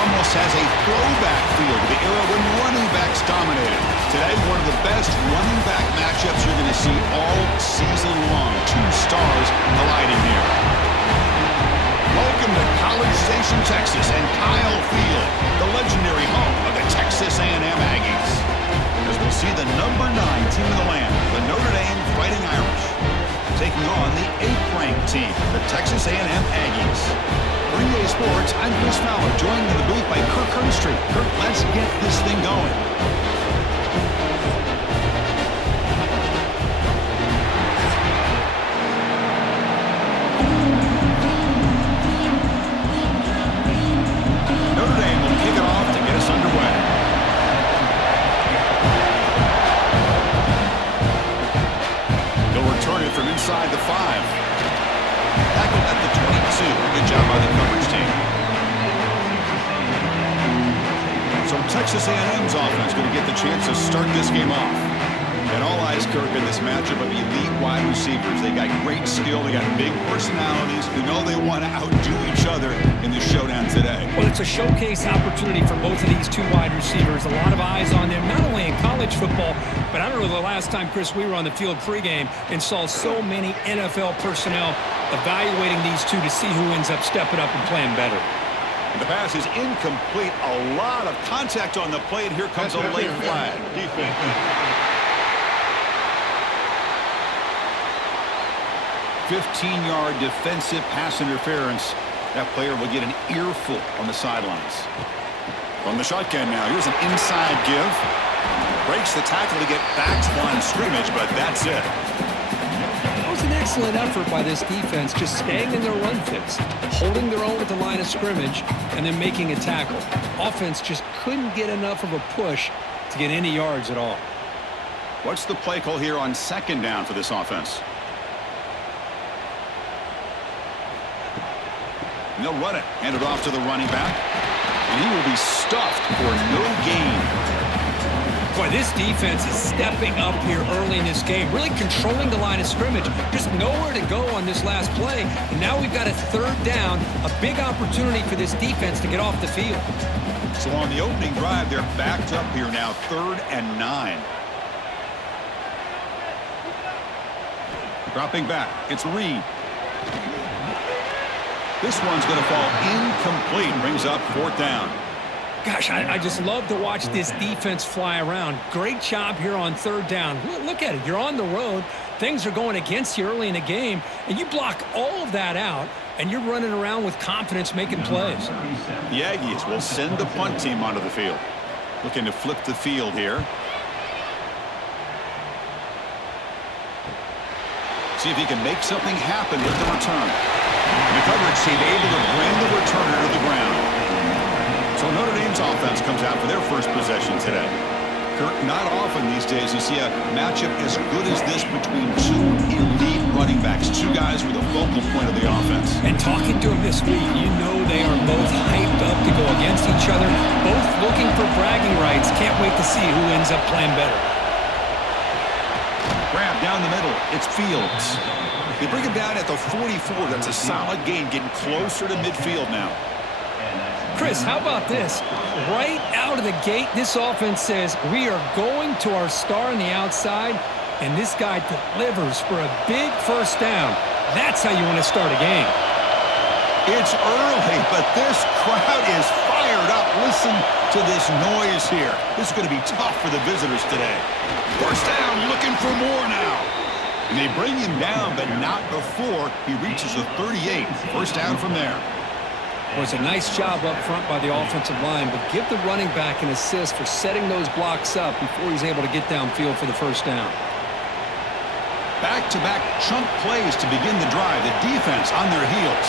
almost has a throwback feel to the era when running backs dominated. Today, one of the best running back matchups you're going to see all season long. Two stars colliding here. Welcome to College Station, Texas, and Kyle Field, the legendary home of the Texas A&M Aggies. As we'll see the number 9 team in the land, the Notre Dame Fighting Irish, taking on the 8th-ranked team, the Texas A&M Aggies. For EA Sports, I'm Chris Fowler, joined in the booth by Kirk Hernstreet. Kirk, let's get this thing going. Notre Dame will kick it off to get us underway. They'll return it from inside the 5. Tackled at the 22. Good job by the coverage team. So Texas A&M's offense going to get the chance to start this game off. And all eyes, Kirk, in this matchup of elite wide receivers. They got great skill. They got big personalities who know they want to outdo each other in the showdown today. Well, it's a showcase opportunity for both of these two wide receivers. A lot of eyes on them, not only in college football, but I don't know the last time, Chris, we were on the field pregame and saw so many NFL personnel evaluating these two to see who ends up stepping up and playing better. The pass is incomplete. A lot of contact on the play, and here comes a late flag. Defense. 15-yard defensive pass interference. That player will get an earful on the sidelines. From the shotgun now, here's an inside give. Breaks the tackle to get back to the line of scrimmage, but that's it. That was an excellent effort by this defense, just staying in their run fits, holding their own at the line of scrimmage, and then making a tackle. Offense just couldn't get enough of a push to get any yards at all. What's the play call here on second down for this offense? And they'll run it. Hand it off to the running back. And he will be stuffed for no gain. Boy, this defense is stepping up here early in this game, really controlling the line of scrimmage. Just nowhere to go on this last play. And now we've got a third down, a big opportunity for this defense to get off the field. So on the opening drive, they're backed up here now, 3rd and 9. Dropping back, it's Reed. This one's going to fall incomplete. Brings up 4th down. Gosh, I just love to watch this defense fly around. Great job here on 3rd down. Look at it. You're on the road. Things are going against you early in the game, and you block all of that out, and you're running around with confidence making plays. The Aggies will send the punt team onto the field. Looking to flip the field here. See if he can make something happen with the return. And the coverage team able to bring the returner to the ground. So Notre Dame's offense comes out for their first possession today. Kirk, not often these days you see a matchup as good as this between two elite running backs, two guys with a focal point of the offense. And talking to them this week, you know they are both hyped up to go against each other, both looking for bragging rights. Can't wait to see who ends up playing better. Grab down the middle. It's Fields. They bring him down at the 44. That's a solid gain, getting closer to midfield now. Chris, how about this? Right out of the gate, this offense says, we are going to our star on the outside, and this guy delivers for a big first down. That's how you want to start a game. It's early, but this crowd is fired up. Listen to this noise here. This is going to be tough for the visitors today. First down, looking for more now. And they bring him down, but not before he reaches the 38. First down from there. Well, it's a nice job up front by the offensive line, but give the running back an assist for setting those blocks up before he's able to get downfield for the first down. Back-to-back chunk plays to begin the drive. The defense on their heels.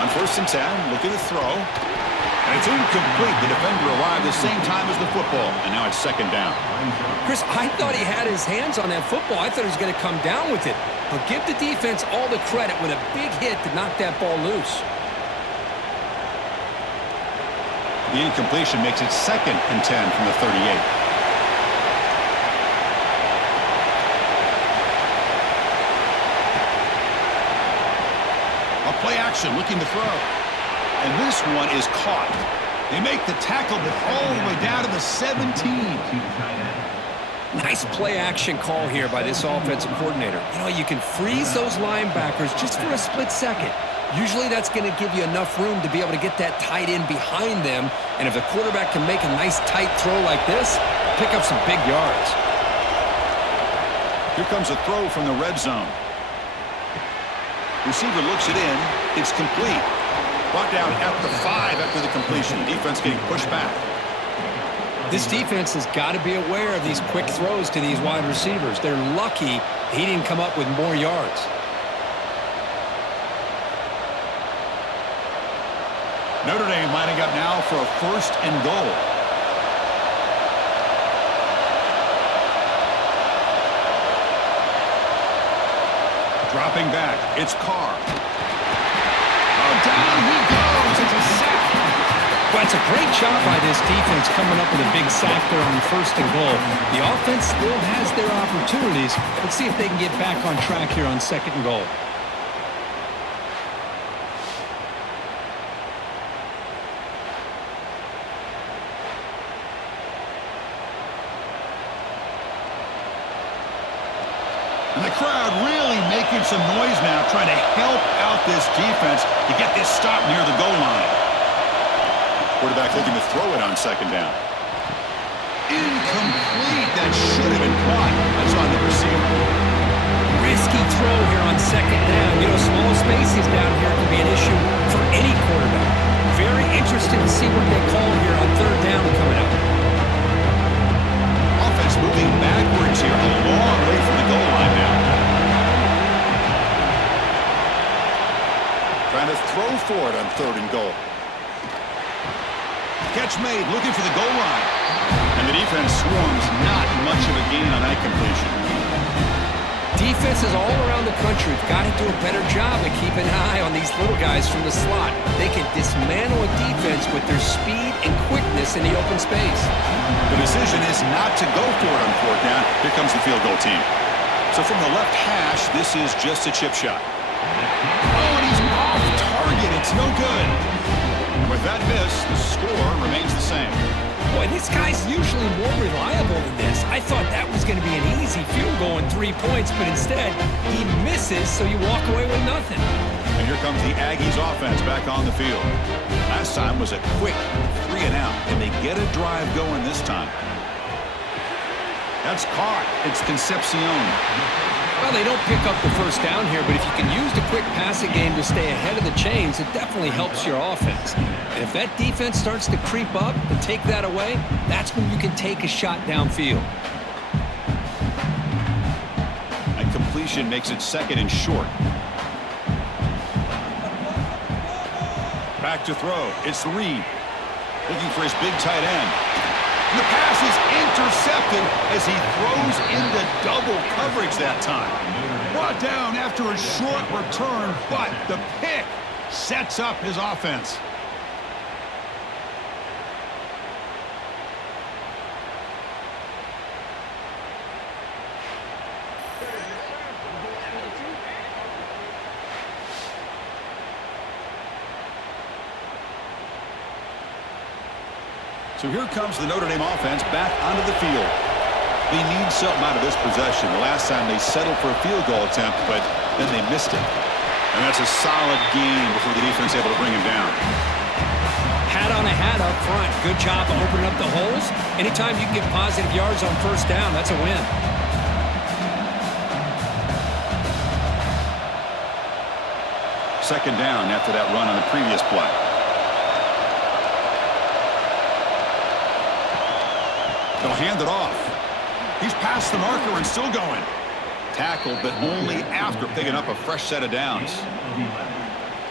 On 1st and 10, looking to throw. And it's incomplete. The defender arrived the same time as the football. And now it's 2nd down. Chris, I thought he had his hands on that football. I thought he was going to come down with it. But give the defense all the credit with a big hit to knock that ball loose. The incompletion makes it 2nd and 10 from the 38. A play action looking to throw. And this one is caught. They make the tackle, but all the way down to the 17. Nice play action call here by this offensive coordinator. You know, you can freeze those linebackers just for a split second. Usually that's going to give you enough room to be able to get that tight end behind them. And if the quarterback can make a nice tight throw like this, pick up some big yards. Here comes a throw from the red zone. Receiver looks it in. It's complete. Brought down at the 5 after the completion. Defense getting pushed back. This defense has got to be aware of these quick throws to these wide receivers. They're lucky he didn't come up with more yards. Notre Dame lining up now for a 1st and goal. Dropping back. It's Carr. Oh, down he goes. It's a sack. Well, it's a great job by this defense coming up with a big sack there on 1st and goal. The offense still has their opportunities. Let's see if they can get back on track here on 2nd and goal. And the crowd really making some noise now, trying to help out this defense to get this stop near the goal line. Quarterback looking to throw it on 2nd down. Incomplete. That should have been caught. That's on the receiver. Risky throw here on 2nd down. You know, small spaces down here can be an issue for any quarterback. Very interested to see what they call here on 3rd down coming up. Offense moving backwards here, a long way from the goal line now. Trying to throw for it on 3rd and goal. Catch made, looking for the goal line. And the defense swarms, not much of a gain on that completion. Defenses all around the country have got to do a better job of keeping an eye on these little guys from the slot. They can dismantle a defense with their speed and quickness in the open space. The decision is not to go for it on 4th down. Here comes the field goal team. So from the left hash, this is just a chip shot. Oh, and he's off target. It's no good. With that miss, the score remains the same. Boy, this guy's usually more reliable than this. I thought that was going to be an easy field goal and 3 points, but instead, he misses, so you walk away with nothing. And here comes the Aggies offense back on the field. Last time was a quick 3 and out, and they get a drive going this time. That's caught. It's Concepcion. Well, they don't pick up the 1st down here, but if you can use the quick passing game to stay ahead of the chains, it definitely helps your offense. And if that defense starts to creep up and take that away, that's when you can take a shot downfield. And completion makes it 2nd and short. Back to throw. It's Reed. Looking for his big tight end. And the pass is intercepted as he throws into double coverage that time. Brought down after a short return, but the pick sets up his offense. So here comes the Notre Dame offense back onto the field. They need something out of this possession. The last time they settled for a field goal attempt, but then they missed it. And that's a solid gain before the defense able to bring him down. Hat on a hat up front. Good job of opening up the holes. Anytime you can get positive yards on 1st down, that's a win. Second down after that run on the previous play. They'll hand it off. He's past the marker and still going. Tackled, but only after picking up a fresh set of downs.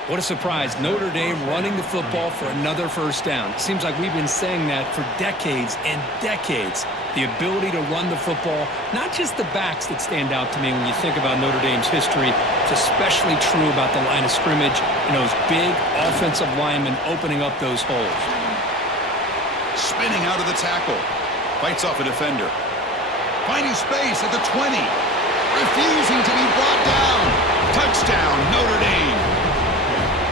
What a surprise. Notre Dame running the football for another 1st down. Seems like we've been saying that for decades and decades. The ability to run the football, not just the backs that stand out to me when you think about Notre Dame's history. It's especially true about the line of scrimmage and those big offensive linemen opening up those holes. Spinning out of the tackle. Fights off a defender. Finding space at the 20. Refusing to be brought down. Touchdown, Notre Dame.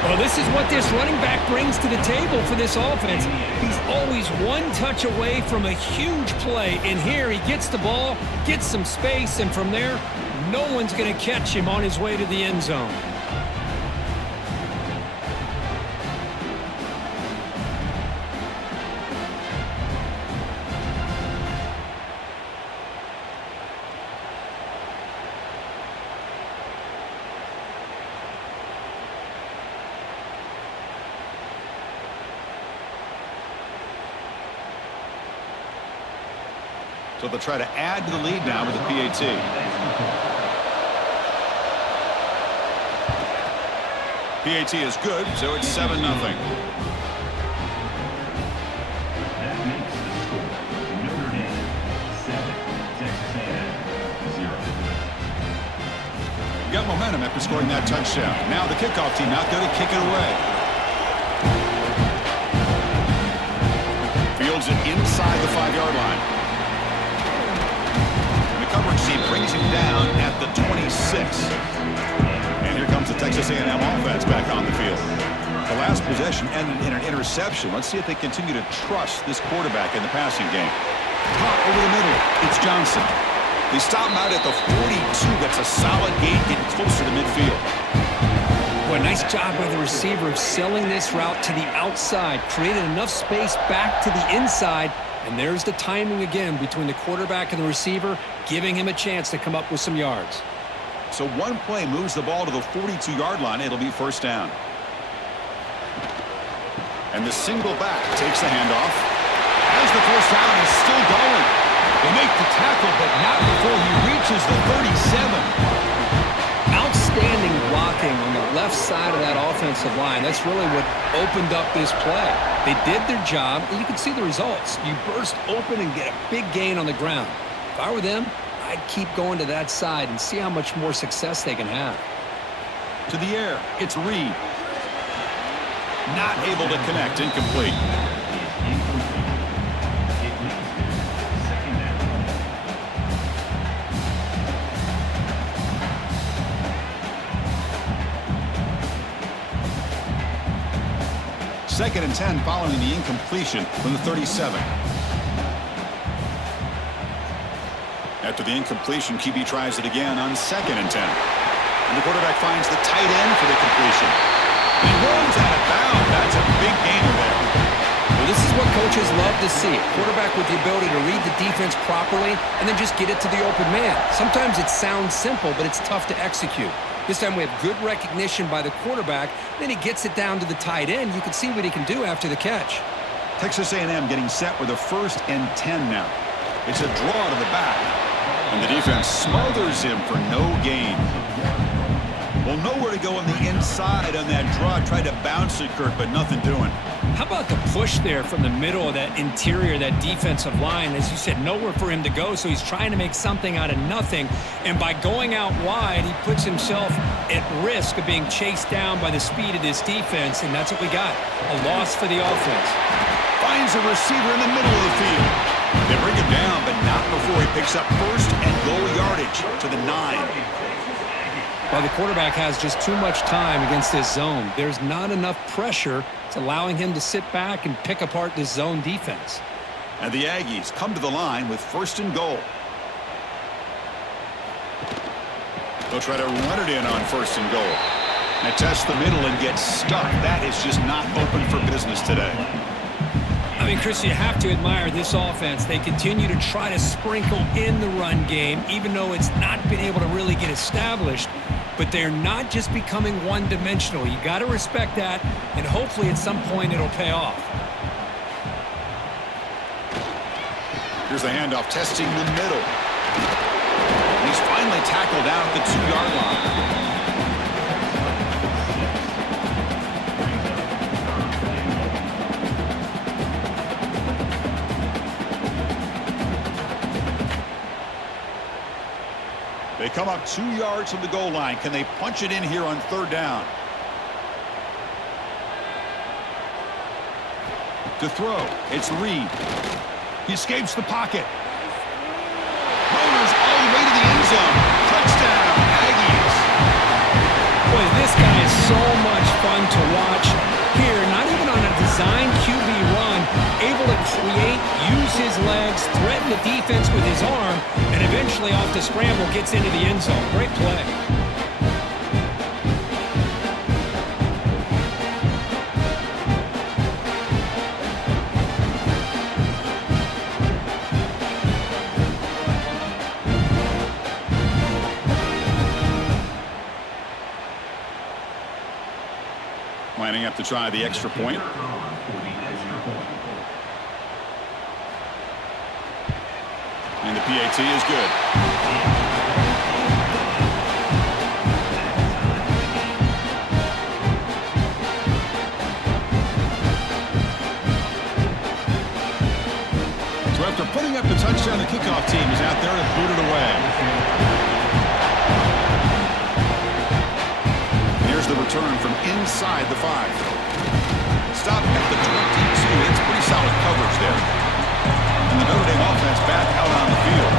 Well, this is what this running back brings to the table for this offense. He's always one touch away from a huge play. And here he gets the ball, gets some space, and from there, no one's going to catch him on his way to the end zone. So they'll try to add to the lead now with the PAT. PAT is good, so it's 7-0. That makes the score Notre Dame 7, Texas A&M 0. Got momentum after scoring that touchdown. Now the kickoff team out there to kick it away. Fields it inside the 5-yard line. Coverage team brings him down at the 26. And here comes the Texas A&M offense back on the field. The last possession ended in an interception. Let's see if they continue to trust this quarterback in the passing game. Pop over the middle. It's Johnson. They stop him out at the 42. That's a solid gain, getting closer to midfield. Well, nice job by the receiver of selling this route to the outside. Created enough space back to the inside. And there's the timing again between the quarterback and the receiver, giving him a chance to come up with some yards. So one play moves the ball to the 42-yard line. It'll be first down. And the single back takes the handoff. As the first down is still going. They make the tackle, but not before he reaches the 37. Outstanding blocking on the left side of that offensive line. That's really what opened up this play. They did their job, and you can see the results. You burst open and get a big gain on the ground. If I were them, I'd keep going to that side and see how much more success they can have. To the air, it's Reed. Not able to connect, incomplete. Second and 10 following the incompletion from the 37. After the incompletion, QB tries it again on second and 10. And the quarterback finds the tight end for the completion. He runs out of bounds. That's a big gainer there. Well, this is what coaches love to see. A quarterback with the ability to read the defense properly and then just get it to the open man. Sometimes it sounds simple, but it's tough to execute. This time we have good recognition by the quarterback. Then he gets it down to the tight end. You can see what he can do after the catch. Texas A&M getting set with a 1st and 10 now. It's a draw to the back. And the defense smothers him for no gain. Well, nowhere to go on the inside on that draw. Tried to bounce it, Kurt, but nothing doing. How about the push there from the middle of that interior, that defensive line? As you said, nowhere for him to go, so he's trying to make something out of nothing. And by going out wide, he puts himself at risk of being chased down by the speed of this defense, and that's what we got, a loss for the offense. Finds a receiver in the middle of the field. They bring him down, but not before he picks up 1st and goal yardage to the 9. Well, the quarterback has just too much time against this zone. There's not enough pressure. It's allowing him to sit back and pick apart this zone defense. And the Aggies come to the line with 1st and goal. They'll try to run it in on 1st and goal. And test the middle and get stuck. That is just not open for business today. I mean, Chris, you have to admire this offense. They continue to try to sprinkle in the run game, even though it's not been able to really get established. But they're not just becoming one-dimensional. You got to respect that, and hopefully at some point it'll pay off. Here's the handoff, testing the middle. And he's finally tackled down at the 2-yard line. They come up 2 yards from the goal line. Can they punch it in here on 3rd down? To throw, it's Reed. He escapes the pocket. Motors all the way to the end zone. Touchdown, Aggies. Boy, this guy is so much fun to to watch here. Not even on a design QB run, able to create, use his legs, threaten the defense with his arm, and eventually off the scramble gets into the end zone. Great play. Lining up to try the extra point. And the PAT is good. So after putting up the touchdown, the kickoff team is out there to boot it away. Here's the return from inside the 5. Stop at the 22. It's pretty solid coverage there. And the Notre Dame offense back out on the field.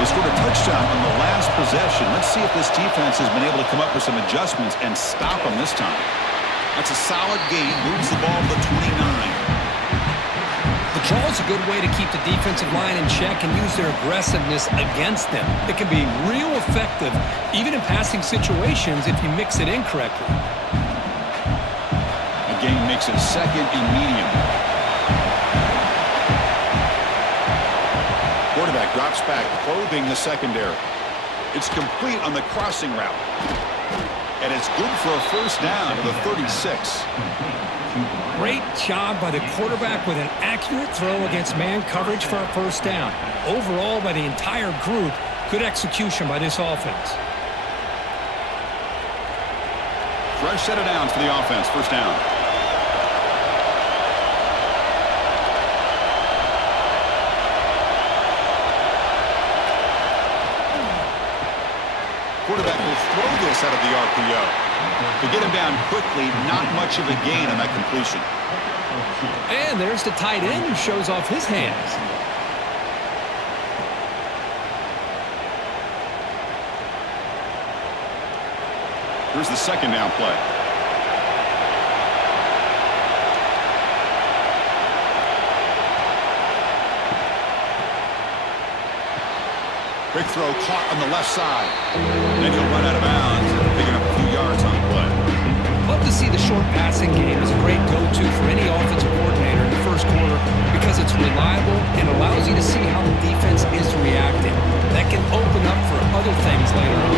They scored a touchdown on the last possession. Let's see if this defense has been able to come up with some adjustments and stop them this time. That's a solid gain. Moves the ball to the 29. The draw is a good way to keep the defensive line in check and use their aggressiveness against them. It can be real effective, even in passing situations, if you mix it in correctly. A gain makes it second and medium. Quarterback drops back, probing the secondary. It's complete on the crossing route. And it's good for a first down to the 36. Great job by the quarterback with an accurate throw against man coverage for a first down. Overall, by the entire group, good execution by this offense. Fresh set of downs for the offense. First down. Quarterback will throw this out of the RPO. To get him down quickly, not much of a gain on that completion. And there's the tight end who shows off his hands. Here's the second down play. Quick throw caught on the left side. Then he'll run out of bounds, picking up a few yards on the play. Love to see the short passing game as a great go-to for any offensive coordinator in the first quarter because it's reliable and allows you to see how the defense is reacting. That can open up for other things later on.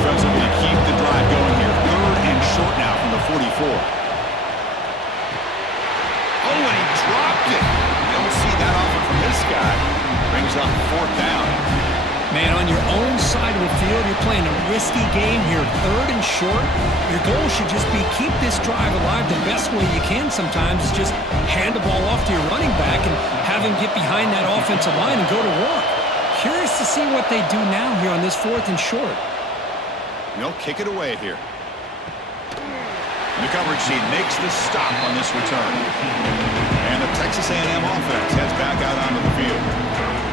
Offensively, keep the drive going here. Third and short now from the 44. Oh, and he dropped it. You don't see that often from this guy. Brings up fourth down. Man, on your own side of the field, you're playing a risky game here. Third and short, your goal should just be keep this drive alive the best way you can sometimes is just hand the ball off to your running back and have him get behind that offensive line and go to work. Curious to see what they do now here on this fourth and short. They'll kick it away here. The coverage team makes the stop on this return. And the Texas A&M offense heads back out onto the field.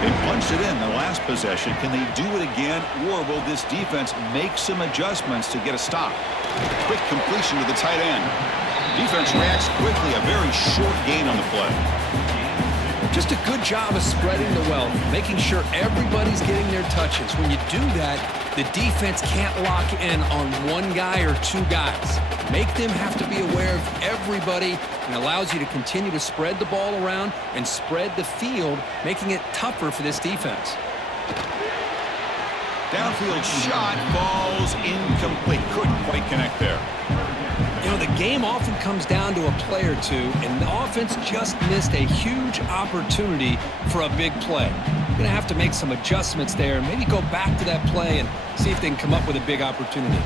They punched it in the last possession. Can they do it again, or will this defense make some adjustments to get a stop? Quick completion to the tight end. Defense reacts quickly. A very short gain on the play. Just a good job of spreading the wealth, making sure everybody's getting their touches. When you do that, the defense can't lock in on one guy or two guys. Make them have to be aware of everybody and allows you to continue to spread the ball around and spread the field, making it tougher for this defense. Downfield shot falls incomplete. Couldn't quite connect there. You know, the game often comes down to a play or two, and the offense just missed a huge opportunity for a big play. You're going to have to make some adjustments there and maybe go back to that play and see if they can come up with a big opportunity.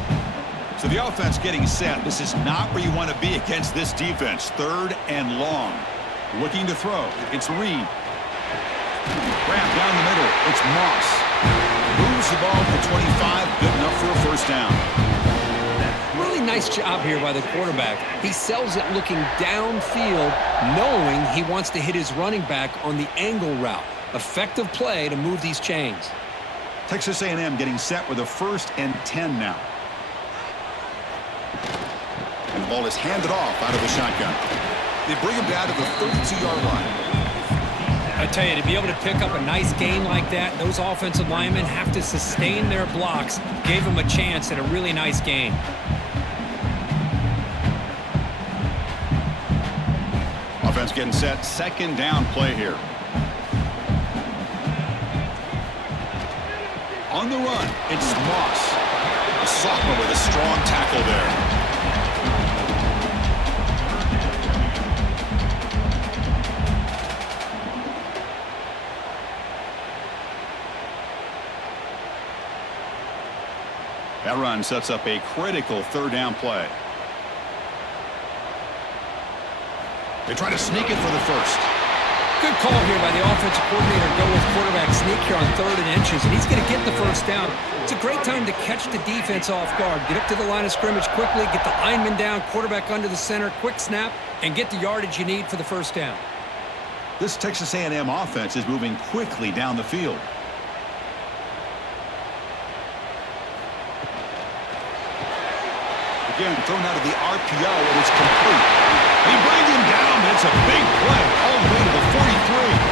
So the offense getting set. This is not where you want to be against this defense. Third and long. Looking to throw. It's Reed. Grab down the middle. It's Moss. Moves the ball to 25. Good enough for a first down. Really nice job here by the quarterback. He sells it looking downfield, knowing he wants to hit his running back on the angle route. Effective play to move these chains. Texas A&M getting set with a 1st and 10 now. And the ball is handed off out of the shotgun. They bring him down to the 32-yard line. I tell you, to be able to pick up a nice gain like that, those offensive linemen have to sustain their blocks. Gave them a chance at a really nice gain. Offense getting set. Second down play here. On the run, it's Moss. A sophomore with a strong tackle there. That run sets up a critical third down play. They try to sneak it for the first. Good call here by the offensive coordinator. Go with quarterback sneak here on 3rd and inches, and he's going to get the first down. It's a great time to catch the defense off guard. Get up to the line of scrimmage quickly, get the lineman down, quarterback under the center, quick snap, and get the yardage you need for the first down. This Texas A&M offense is moving quickly down the field. Again, thrown out of the RPO, and it's complete. They bring him down, but it's a big play all the way to the 43.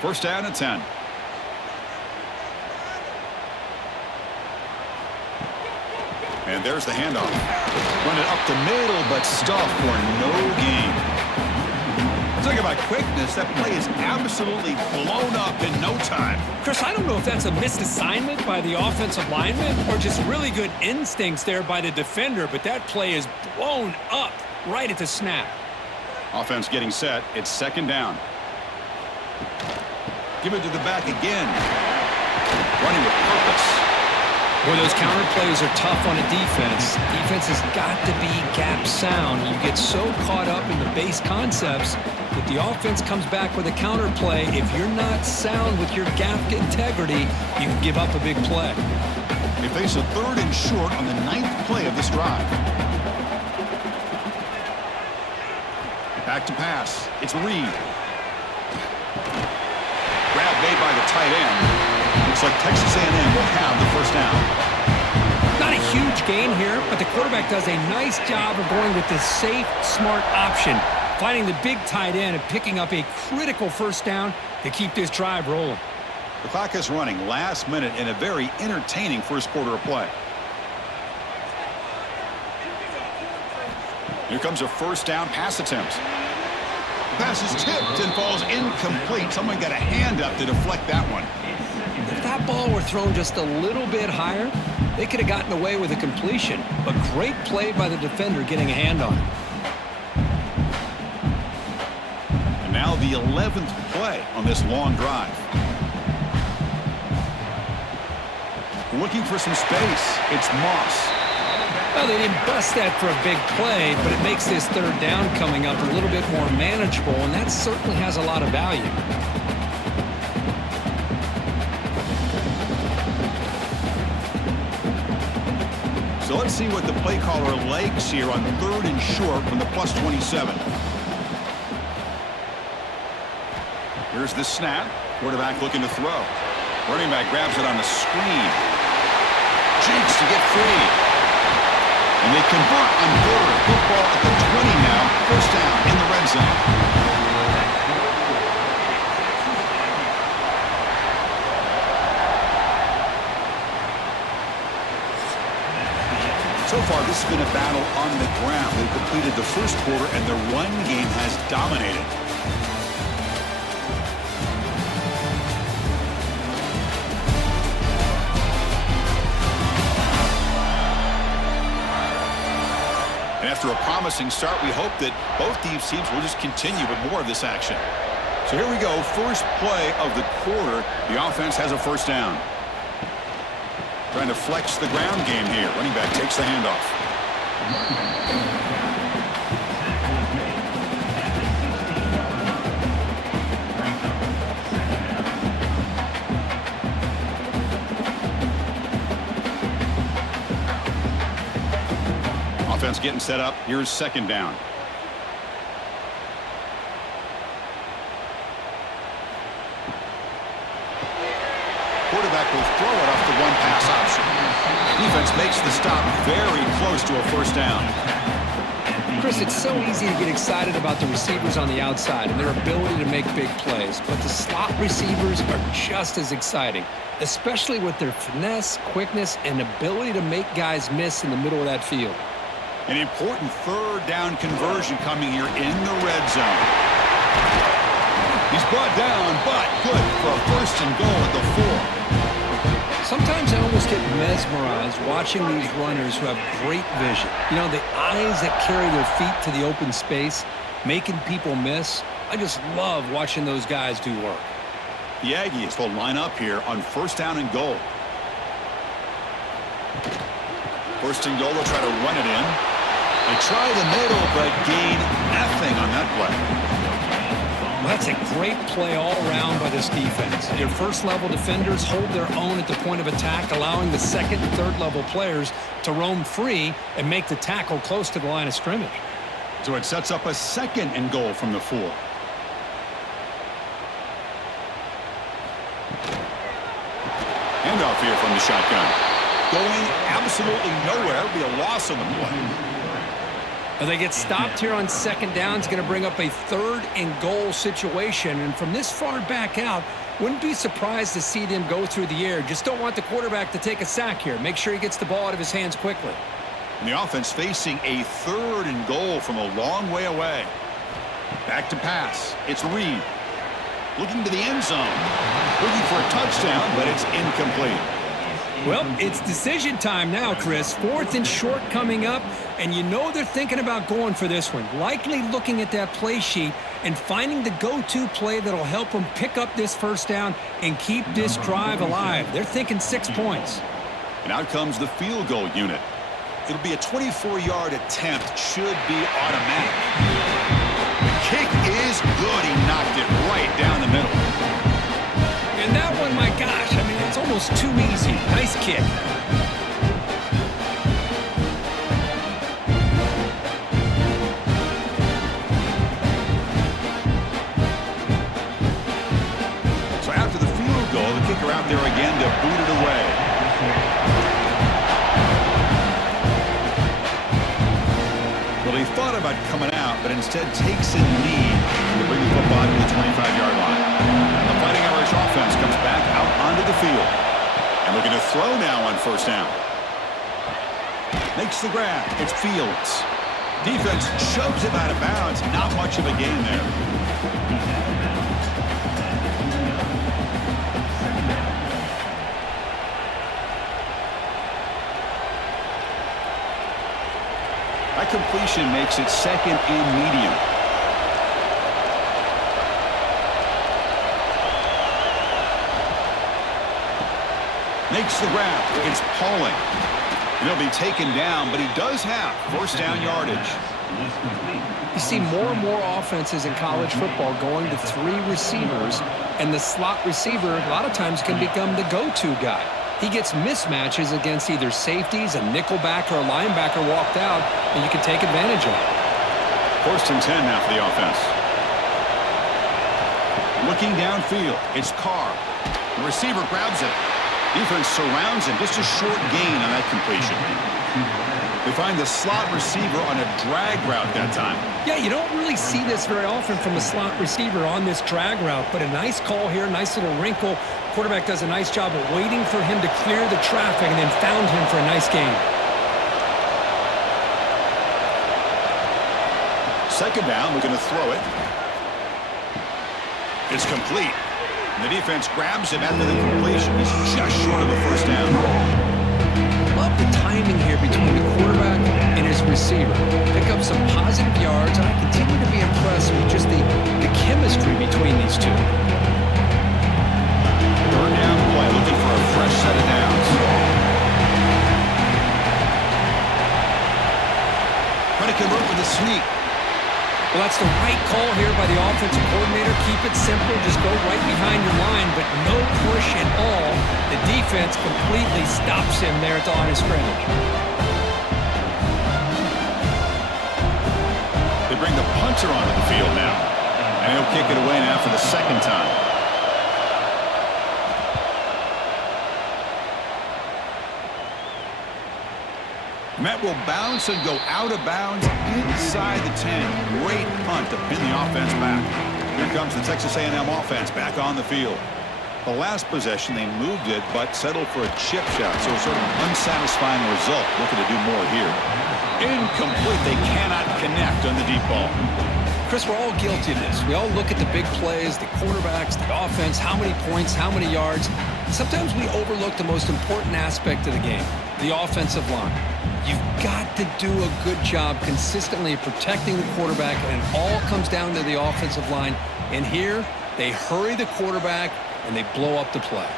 First down at 10. And there's the handoff. Run it up the middle, but stuffed for no gain. Talk about quickness. That play is absolutely blown up in no time. Chris, I don't know if that's a missed assignment by the offensive lineman or just really good instincts there by the defender, but that play is blown up right at the snap. Offense getting set. It's second down. Give it to the back again. Running with purpose. Boy, those counter plays are tough on a defense. Defense has got to be gap sound. You get so caught up in the base concepts that the offense comes back with a counter play. If you're not sound with your gap integrity, you can give up a big play. They face a 3rd and short on the 9th play of this drive. Back to pass. It's Reed. Grab made by the tight end. Looks like Texas A&M will have the first down. Not a huge gain here, but the quarterback does a nice job of going with the safe, smart option, finding the big tight end and picking up a critical first down to keep this drive rolling. The clock is running last minute in a very entertaining first quarter of play. Here comes a first down pass attempt. The pass is tipped and falls incomplete. Someone got a hand up to deflect that one. If that ball were thrown just a little bit higher, they could have gotten away with a completion. But great play by the defender getting a hand on it. And now the 11th play on this long drive. Looking for some space. It's Moss. Well, they didn't bust that for a big play, but it makes this third down coming up a little bit more manageable, and that certainly has a lot of value. So let's see what the play caller likes here on 3rd and short from the +27. Here's the snap. Quarterback looking to throw. Running back grabs it on the screen. Jakes to get free. And they convert on 3rd. Football at the 20 now. First down in the red zone. So far, this has been a battle on the ground. They've completed the first quarter, and the run game has dominated. And after a promising start, we hope that both these teams will just continue with more of this action. So here we go. First play of the quarter. The offense has a first down. Trying to flex the ground game here. Running back takes the handoff. getting set up. Here's second down. Quarterback will throw it off the one-pass option. Defense makes the stop very close to a first down. Chris, it's so easy to get excited about the receivers on the outside and their ability to make big plays, but the slot receivers are just as exciting, especially with their finesse, quickness, and ability to make guys miss in the middle of that field. An important third down conversion coming here in the red zone. He's brought down, but good for a first and goal at the 4. Sometimes I almost get mesmerized watching these runners who have great vision. You know, the eyes that carry their feet to the open space, making people miss. I just love watching those guys do work. The Aggies will line up here on first down and goal. First and goal, they'll try to run it in. They try the middle, but gain nothing on that play. Well, that's a great play all around by this defense. Their first-level defenders hold their own at the point of attack, allowing the second and third-level players to roam free and make the tackle close to the line of scrimmage. So it sets up a second and goal from the 4. Handoff here from the shotgun. Going absolutely nowhere. It'll be a loss on the play. Well, they get stopped here on second down. It's going to bring up a third and goal situation. And from this far back out, wouldn't be surprised to see them go through the air. Just don't want the quarterback to take a sack here. Make sure he gets the ball out of his hands quickly. And the offense facing a third and goal from a long way away. Back to pass. It's Reed. Looking to the end zone. Looking for a touchdown, but it's incomplete. Well, it's decision time now, Chris. Fourth and short coming up, and you know they're thinking about going for this one. Likely looking at that play sheet and finding the go-to play that'll help them pick up this first down and keep this drive alive. They're thinking 6 points. And out comes the field goal unit. It'll be a 24-yard attempt. Should be automatic. The kick is good. He knocked it right down the middle. And that one, my gosh, I mean, it's almost too easy. Nice kick. So after the field goal, the kicker out there again to boot it away. Well, he thought about coming out, but instead takes a knee to bring the football to the 25-yard line. The Fighting Irish offense comes back out onto the field. And looking to throw now on first down. Makes the grab. It's Fields. Defense shoves him out of bounds. Not much of a gain there. That completion makes it second and medium. Makes the grab. It's Pauling. And he'll be taken down, but he does have first down yardage. You see more and more offenses in college football going to 3 receivers, and the slot receiver a lot of times can become the go-to guy. He gets mismatches against either safeties, a nickelback, or a linebacker walked out, and you can take advantage of it. First and 10 now for the offense. Looking downfield, it's Carr. The receiver grabs it. Defense surrounds him. Just a short gain on that completion. We find the slot receiver on a drag route that time. Yeah, you don't really see this very often from a slot receiver on this drag route, but a nice call here, nice little wrinkle. Quarterback does a nice job of waiting for him to clear the traffic and then found him for a nice gain. Second down, we're going to throw it. It's complete. And the defense grabs him after the completion. He's just short of the first down. Love the timing here between the quarterback and his receiver. Pick up some positive yards, and I continue to be impressed with just the chemistry between these two. Third down play, looking for a fresh set of downs. Trying to convert with a sneak. Well, that's the right call here by the offensive coordinator. Keep it simple. Just go right behind your line, but no push at all. The defense completely stops him there at the line of scrimmage. They bring the punter onto the field now. And he'll kick it away now for the second time. Met will bounce and go out of bounds inside the 10. Great punt to pin the offense back. Here comes the Texas A&M offense back on the field. The last possession, they moved it, but settled for a chip shot, so sort of an unsatisfying result. Looking to do more here. Incomplete. They cannot connect on the deep ball. Chris, we're all guilty of this. We all look at the big plays, the quarterbacks, the offense, how many points, how many yards. Sometimes we overlook the most important aspect of the game, the offensive line. You've got to do a good job consistently protecting the quarterback, and it all comes down to the offensive line. And here, they hurry the quarterback, and they blow up the play.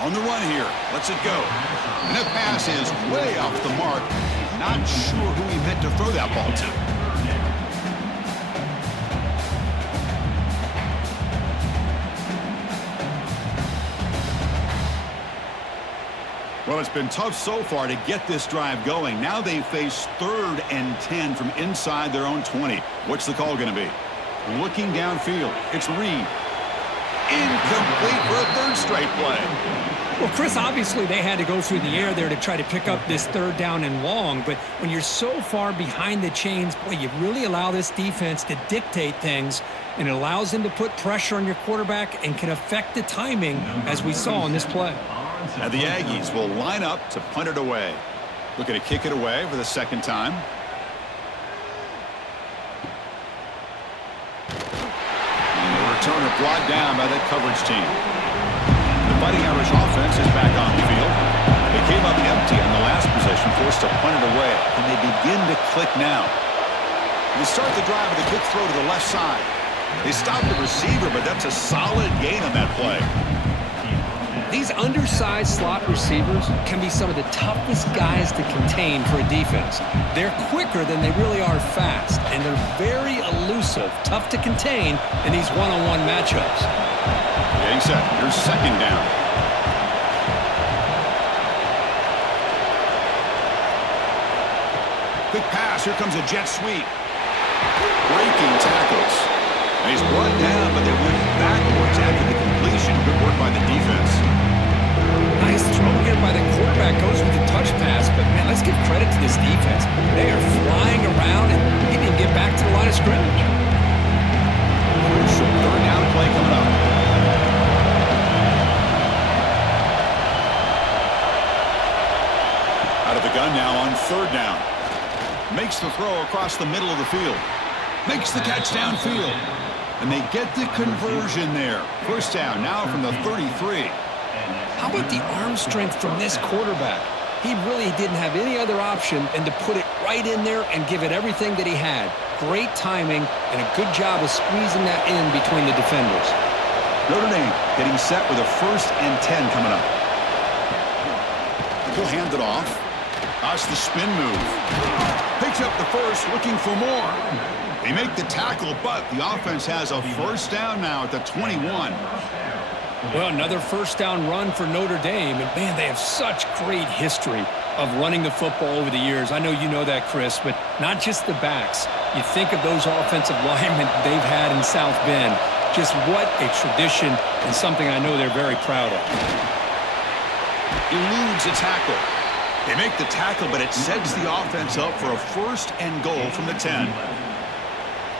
On the run here. Lets it go. And that pass is way off the mark. Not sure who he meant to throw that ball to. Well, it's been tough so far to get this drive going. Now they face 3rd and 10 from inside their own 20. What's the call going to be? Looking downfield. It's Reed. Incomplete for a 3rd straight play. Well, Chris, obviously they had to go through the air there to try to pick up this 3rd down and long, but when you're so far behind the chains, boy, you really allow this defense to dictate things, and it allows them to put pressure on your quarterback and can affect the timing, as we saw in this play. Now the Aggies will line up to punt it away. Looking to kick it away for the second time. And the returner brought down by that coverage team. The Fighting Irish offense is back on the field. They came up empty on the last possession, forced to punt it away. And they begin to click now. They start the drive with a quick throw to the left side. They stop the receiver, but that's a solid gain on that play. These undersized slot receivers can be some of the toughest guys to contain for a defense. They're quicker than they really are fast, and they're very elusive, tough to contain in these one-on-one matchups. Getting set. Here's second down. Quick pass. Here comes a jet sweep. Breaking tackles. And he's brought down, but they went backwards after the completion. Good work by the defense. Nice throw here by the quarterback. Goes with the touch pass, but man, let's give credit to this defense. They are flying around, and he didn't get back to the line of scrimmage. Crucial 3rd down play coming up. Out of the gun now on 3rd down. Makes the throw across the middle of the field. Makes the catch downfield. And they get the conversion there. 1st down now from the 33. How about the arm strength from this quarterback? He really didn't have any other option than to put it right in there and give it everything that he had. Great timing and a good job of squeezing that in between the defenders. Notre Dame getting set with a 1st and 10 coming up. He'll hand it off. That's the spin move. Picks up the 1st, looking for more. They make the tackle, but the offense has a 1st down now at the 21. Well, another 1st down run for Notre Dame. And, man, they have such great history of running the football over the years. I know you know that, Chris, but not just the backs. You think of those offensive linemen they've had in South Bend. Just what a tradition and something I know they're very proud of. Eludes a tackle. They make the tackle, but it sets the offense up for a 1st and goal from the 10.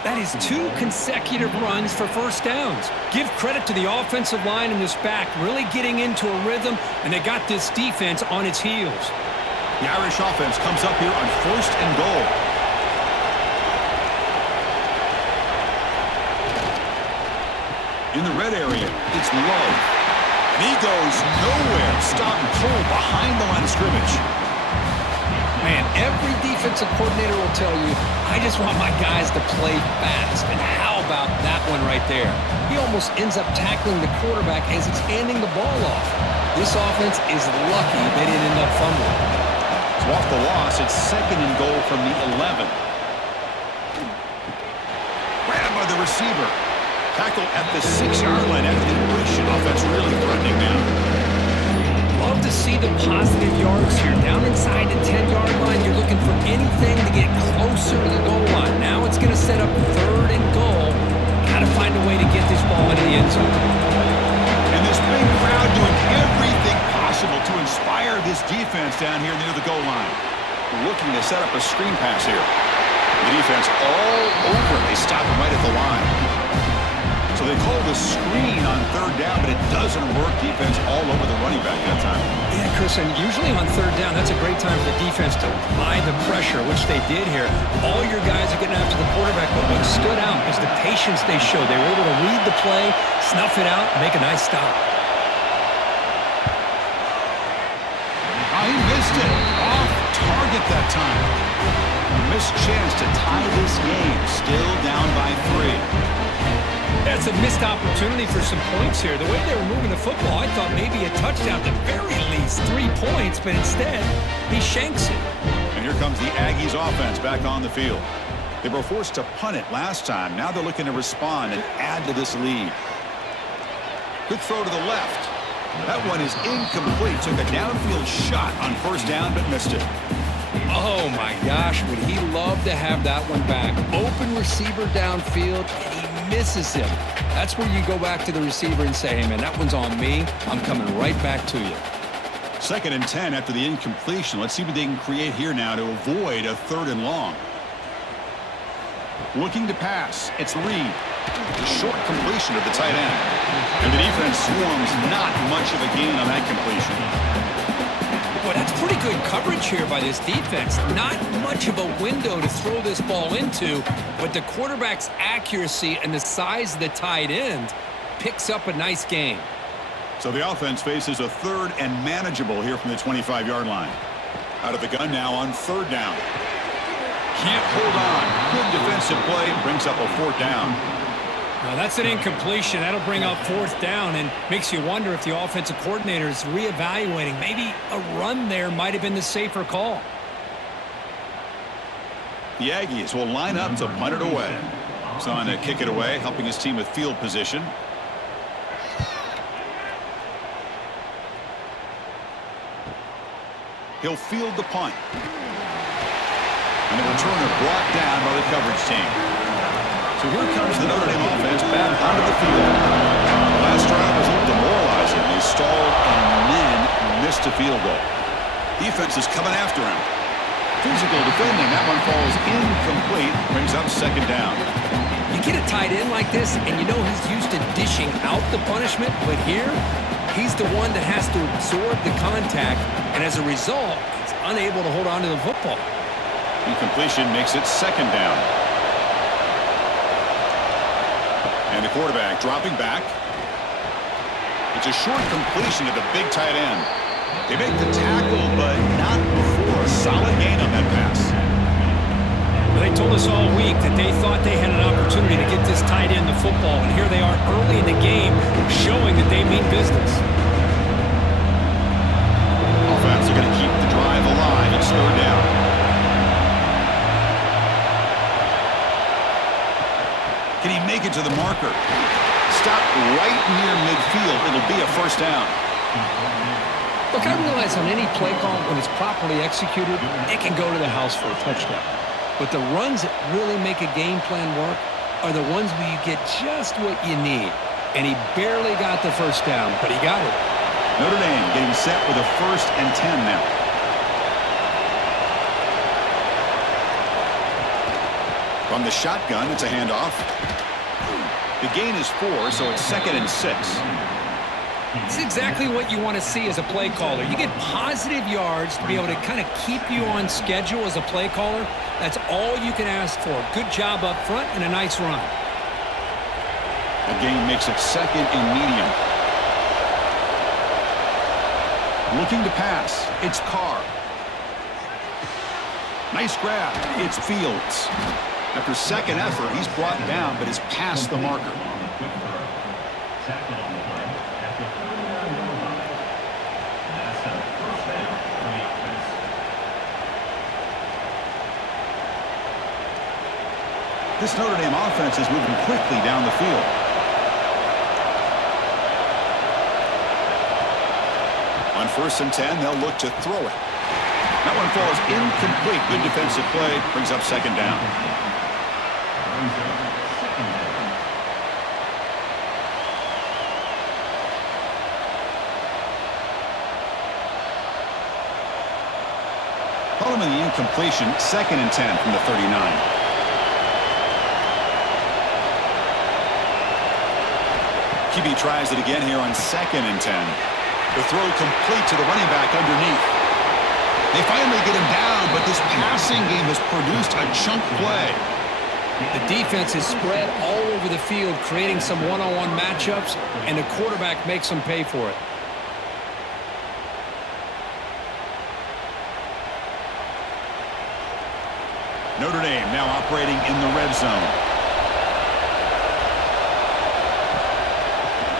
That is 2 consecutive runs for 1st downs. Give credit to the offensive line and this back really getting into a rhythm, and they got this defense on its heels. The Irish offense comes up here on 1st and goal. In the red area, it's Love. And he goes nowhere. Stop and pull behind the line of scrimmage. Man, every defensive coordinator will tell you, I just want my guys to play fast. And how about that one right there? He almost ends up tackling the quarterback as he's handing the ball off. This offense is lucky they didn't end up fumbling. So off the loss, it's 2nd and goal from the 11. Grabbed by the receiver. Tackle at the 6-yard line after the completion. Offense really threatening now. love to see the positive yards here. Down inside the 10-yard line, you're looking for anything to get closer to the goal line. Now it's going to set up 3rd and goal. Got to find a way to get this ball into the end zone. And this big crowd doing everything possible to inspire this defense down here near the goal line. Looking to set up a screen pass here. The defense all over. They stop him right at the line. So they call the screen on 3rd down, but it doesn't work. Defense all over the running back that time. Yeah, Chris, and usually on 3rd down, that's a great time for the defense to apply the pressure, which they did here. All your guys are getting after the quarterback, but what stood out is the patience they showed. They were able to read the play, snuff it out, and make a nice stop. Oh, he missed it. Off target that time. A missed chance to tie this game. Still down by 3. That's a missed opportunity for some points here. The way they were moving the football, I thought maybe a touchdown, at the very least 3 points, but instead, he shanks it. And here comes the Aggies offense back on the field. They were forced to punt it last time. Now they're looking to respond and add to this lead. Good throw to the left. That one is incomplete. Took a downfield shot on 1st down, but missed it. Oh, my gosh, would he love to have that one back. Open receiver downfield, and he misses him. That's where you go back to the receiver and say, hey, man, that one's on me. I'm coming right back to you. 2nd and 10 after the incompletion. Let's see what they can create here now to avoid a 3rd and long. Looking to pass. It's Reed. The short completion of the tight end. And the defense swarms not much of a gain on that completion. Boy, that's pretty good coverage here by this defense. Not much of a window to throw this ball into, but the quarterback's accuracy and the size of the tight end picks up a nice game. So the offense faces a 3rd and manageable here from the 25-yard line. Out of the gun now on 3rd down. Can't hold on. Good defensive play. Brings up a 4th down. Now that's an incompletion. That'll bring up 4th down and makes you wonder if the offensive coordinator is reevaluating. Maybe a run there might have been the safer call. The Aggies will line up to punt it away. He's on to kick it away, helping his team with field position. He'll field the punt. And the returner brought down by the coverage team. So here comes the Notre Dame offense back onto the field. The last drive was a little demoralizing. They stalled and then missed a field goal. Defense is coming after him. Physical defending. That one falls incomplete. Brings up 2nd down. You get a tight end like this, and you know he's used to dishing out the punishment, but here, he's the one that has to absorb the contact, and as a result, he's unable to hold on to the football. Incompletion makes it 2nd down. And the quarterback dropping back. It's a short completion to the big tight end. They make the tackle, but not before a solid gain on that pass. Well, they told us all week that they thought they had an opportunity to get this tight end the football, and here they are early in the game showing that they mean business. Offense are going to keep the drive alive. It's 3rd down. Can he make it to the marker? Stop right near midfield. It'll be a 1st down. Look, I realize on any play call, when it's properly executed, it can go to the house for a touchdown. But the runs that really make a game plan work are the ones where you get just what you need. And he barely got the 1st down, but he got it. Notre Dame getting set with a 1st and 10 now. From the shotgun, it's a handoff. The gain is 4, so it's 2nd and 6. It's exactly what you want to see as a play caller. You get positive yards to be able to kind of keep you on schedule as a play caller. That's all you can ask for. Good job up front and a nice run. The gain makes it 2nd and medium. Looking to pass. It's Carr. Nice grab. It's Fields. After 2nd effort, he's brought down, but is past the marker. This Notre Dame offense is moving quickly down the field. On first and 10, they'll look to throw it. That one falls incomplete. Good defensive play. Brings up second down. Following the incompletion, second and 10 from the 39. QB tries it again here on second and 10. The throw complete to the running back underneath. They finally get him down, but this passing game has produced a chunk play. The defense is spread all over the field, creating some one-on-one matchups, and the quarterback makes them pay for it. Notre Dame now operating in the red zone.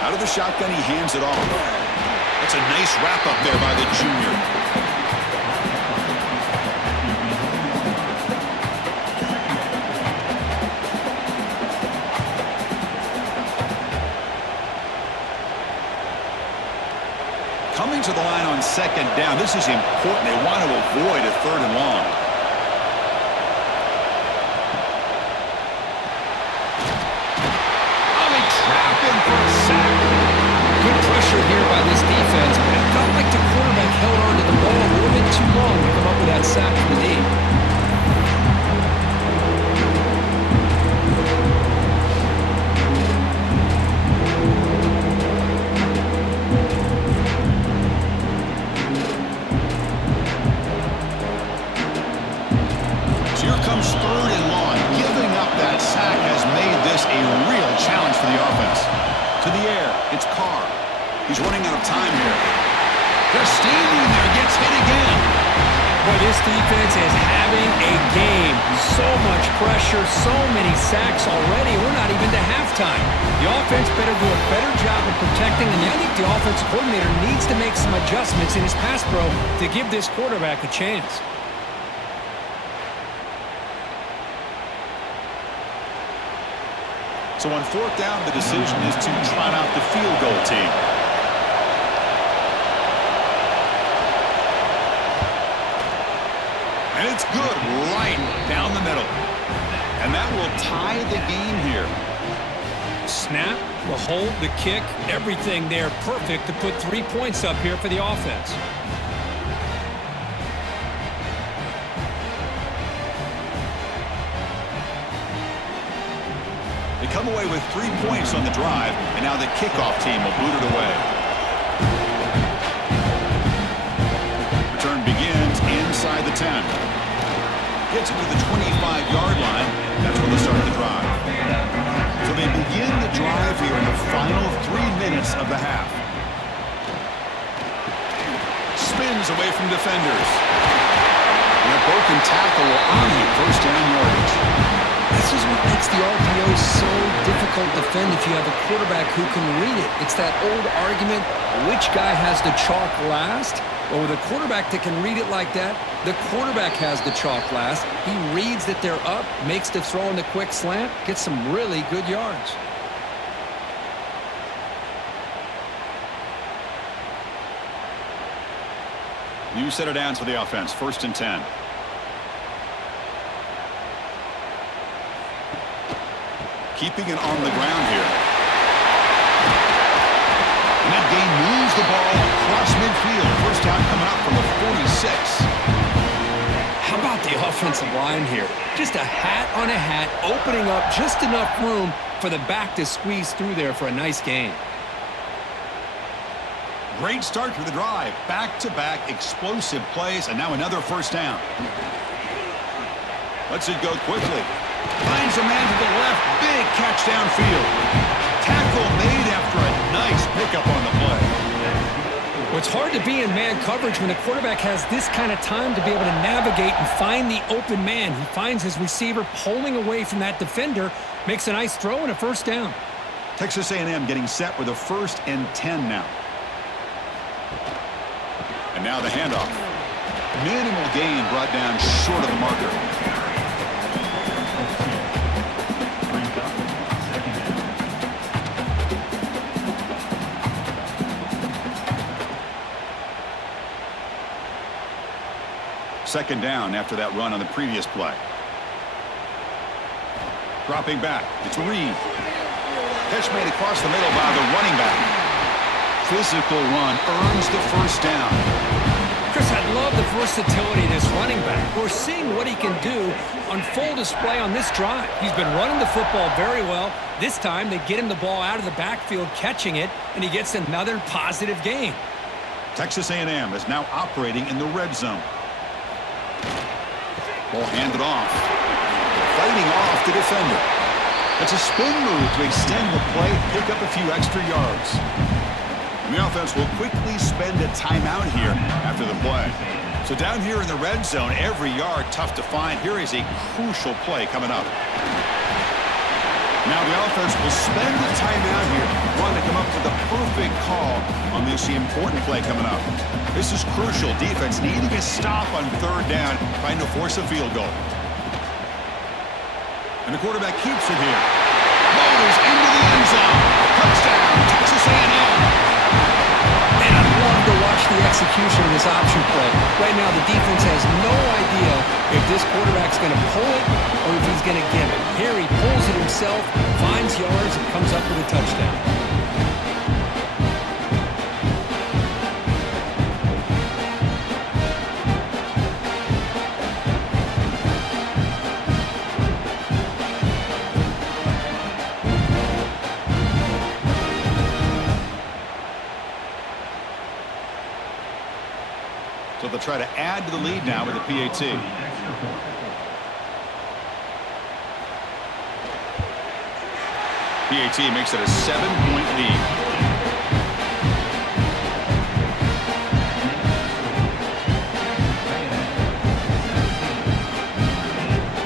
Out of the shotgun, he hands it off. That's a nice wrap-up there by the junior. Coming to the line on second down. This is important. They want to avoid a third and long. Oh, they trap him for a sack. Good pressure here by this defense, but it felt like the quarterback held on to the ball a little bit too long to come up with that sack for the D. He's running out of time here. They're standing there, gets hit again. Boy, this defense is having a game. So much pressure, so many sacks already. We're not even to halftime. The offense better do a better job of protecting, and I think the offensive coordinator needs to make some adjustments in his pass pro to give this quarterback a chance. So on fourth down, the decision is to trot out the field goal team. And it's good right down the middle. And that will tie the game here. Snap, the hold, the kick, everything there perfect to put 3 points up here for the offense. They come away with 3 points on the drive, and now the kickoff team will boot it away. Return begins inside the 10. Gets it to the 25-yard line. That's when they start the drive. So they begin the drive here in the final 3 minutes of the half. Spins away from defenders. And a broken tackle will earn him first down yardage. This is what makes the RPO so difficult to defend if you have a quarterback who can read it. It's that old argument, which guy has the chalk last? Well, with a quarterback that can read it like that, the quarterback has the chalk last. He reads that they're up, makes the throw in the quick slant, gets some really good yards. New set of downs for the offense, first and 10. Keeping it on the ground here. And that gain moves the ball across midfield. First down coming up from the 46. How about the offensive line here? Just a hat on a hat, opening up just enough room for the back to squeeze through there for a nice gain. Great start to the drive. Back-to-back explosive plays, and now another first down. Lets it go quickly. Finds a man to the left. Big catch downfield. Tackle made after a nice pickup on the play. Well, it's hard to be in man coverage when the quarterback has this kind of time to be able to navigate and find the open man. He finds his receiver pulling away from that defender, makes a nice throw and a first down. Texas A&M getting set with a 1st and 10 now. And now the handoff. Minimal gain brought down short of the marker. Second down after that run on the previous play. Dropping back. It's Reed. Catch made across the middle by the running back. Physical run earns the first down. Chris, I love the versatility of this running back. We're seeing what he can do on full display on this drive. He's been running the football very well. This time, they get him the ball out of the backfield, catching it, and he gets another positive gain. Texas A&M is now operating in the red zone. Ball handed off. Fighting off the defender. It's a spin move to extend the play, pick up a few extra yards. And the offense will quickly spend a timeout here after the play. So down here in the red zone, every yard tough to find. Here is a crucial play coming up. Now the offense will spend a timeout here, wanting to come up with the perfect call on this important play coming up. This is crucial. Defense needing a stop on third down, trying to force a field goal. And the quarterback keeps it here. Motors into the end zone. Touchdown, Texas A&M. And I love to watch the execution of this option play. Right now, the defense has no idea if this quarterback's going to pull it or if he's going to give it. Here he pulls it himself, finds yards, and comes up with a touchdown. So they'll try to add to the lead now with the PAT. PAT makes it a 7-point lead.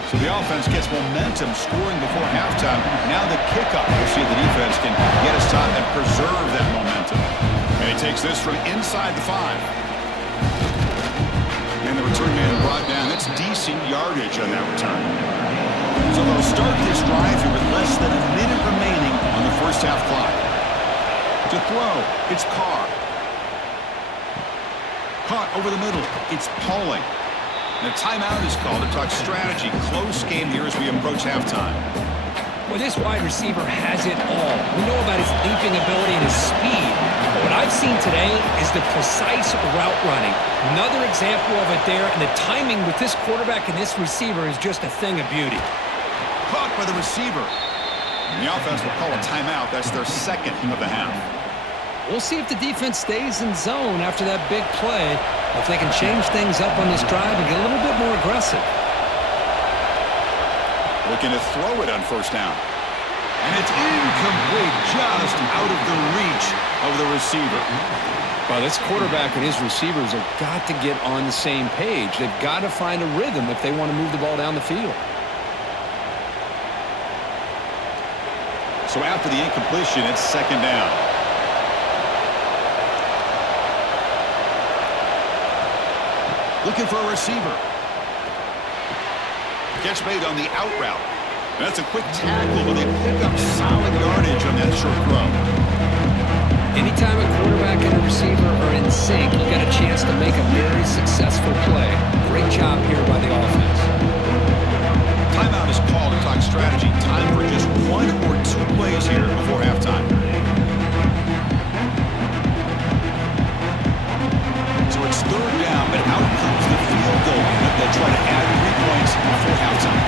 So the offense gets momentum scoring before halftime. Now the kickoff. We'll see if the defense can get a stop and preserve that momentum. And he takes this from inside the 5. And the return man brought down. That's decent yardage on that return. So they'll start this drive here with less than a minute remaining on the first half clock. To throw, it's Carr. Caught over the middle, it's Pauling. And a timeout is called to talk strategy. Close game here as we approach halftime. Well, this wide receiver has it all. We know about his leaping ability and his speed. But what I've seen today is the precise route running. Another example of it there, and the timing with this quarterback and this receiver is just a thing of beauty. Caught by the receiver. And the offense will call a timeout. That's their second of the half. We'll see if the defense stays in zone after that big play, or if they can change things up on this drive and get a little bit more aggressive. Looking to throw it on first down. And it's incomplete, just out of the reach of the receiver. Well, this quarterback and his receivers have got to get on the same page. They've got to find a rhythm if they want to move the ball down the field. So after the incompletion, it's second down. Looking for a receiver. Catch made on the out route. That's a quick tackle, but they pick up solid yardage on that short throw. Anytime a quarterback and a receiver are in sync, you got a chance to make a very successful play. Great job here by the offense. Timeout is called to talk strategy. Time for just 1 or 2 plays here before halftime. So it's third down, but out comes the field goal. They'll try to add 3 points before halftime.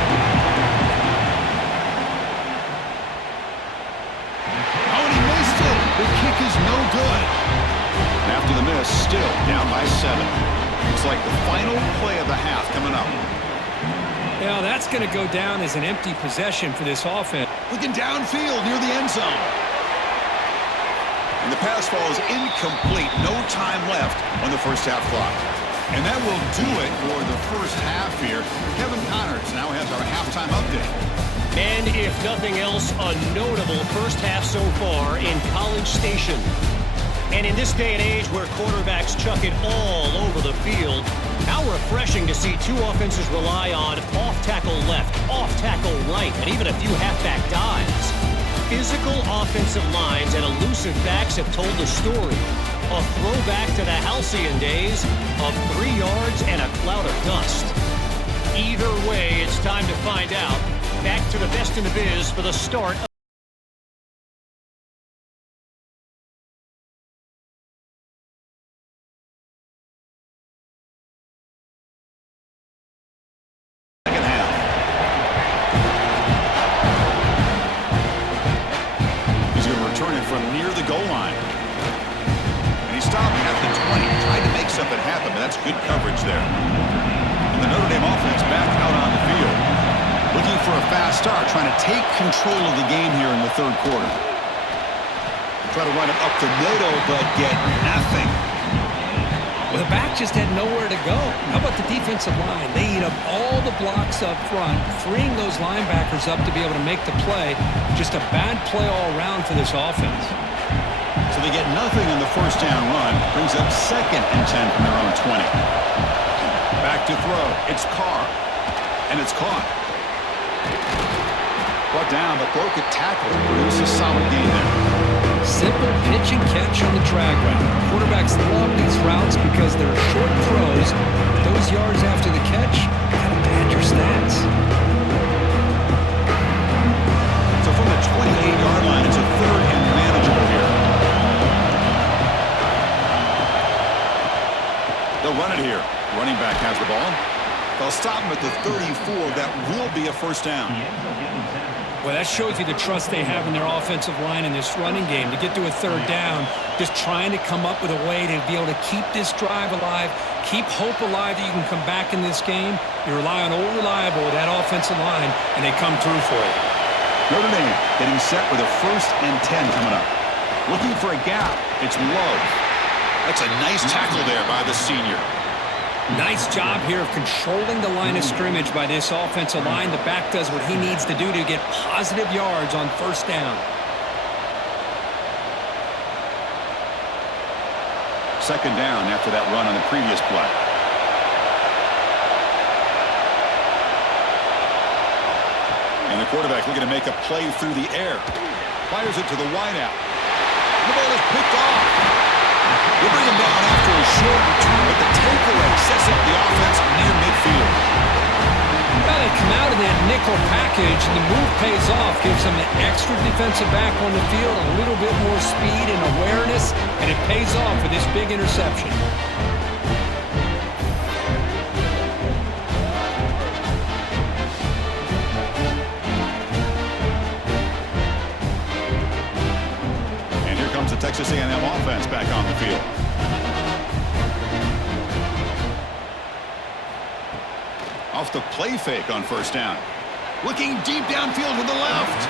Oh, and he missed it. The kick is no good. And after the miss, still down by 7. It's like the final play of the half coming up. Now that's going to go down as an empty possession for this offense. Looking downfield near the end zone. And the pass ball is incomplete. No time left on the first half clock. And that will do it for the first half here. Kevin Connors now has our halftime update. And if nothing else, a notable first half so far in College Station. And in this day and age where quarterbacks chuck it all over the field, how refreshing to see 2 offenses rely on off-tackle left, off-tackle right, and even a few halfback dives. Physical offensive lines and elusive backs have told the story. A throwback to the halcyon days of 3 yards and a cloud of dust. Either way, it's time to find out. Back to the best in the biz for the start of second half. He's going to return it from near the goal line. And he stopped at the 20. Tried to make something happen, but that's good coverage there. And the Notre Dame offense back out on the field. Looking for a fast start, trying to take control of the game here in the third quarter. Try to run it up the middle, but get nothing. Well, the back just had nowhere to go. How about the defensive line? They eat up all the blocks up front, freeing those linebackers up to be able to make the play. Just a bad play all around for this offense. So they get nothing in the first down run. Brings up 2nd and 10 from their own 20. Back to throw. It's Carr. And it's caught. Brought down, but broke a tackle. Produce a solid gain there. Simple pitch and catch on the drag route. Quarterbacks love these routes because they're short throws. Those yards after the catch kind of pad your stats. So from the 28-yard line, it's a 3rd and manageable here. They'll run it here. Running back has the ball. They'll stop him at the 34. That will be a first down. Well, that shows you the trust they have in their offensive line in this running game. To get to a 3rd down, just trying to come up with a way to be able to keep this drive alive, keep hope alive that you can come back in this game. You rely on old reliable with that offensive line, and they come through for you. Notre Dame getting set with a 1st and 10 coming up. Looking for a gap. It's low. That's a nice tackle there by the senior. Nice job here of controlling the line of scrimmage by this offensive line. The back does what he needs to do to get positive yards on first down. Second down after that run on the previous play. And the quarterback looking to make a play through the air. Fires it to the wideout. The ball is picked off. They bring him down after a short return, but the takeaway sets up the offense near midfield. Well, they come out of that nickel package, and the move pays off. Gives them an extra defensive back on the field, a little bit more speed and awareness, and it pays off with this big interception. Texas A&M offense back on the field. Off the play fake on first down. Looking deep downfield to the left.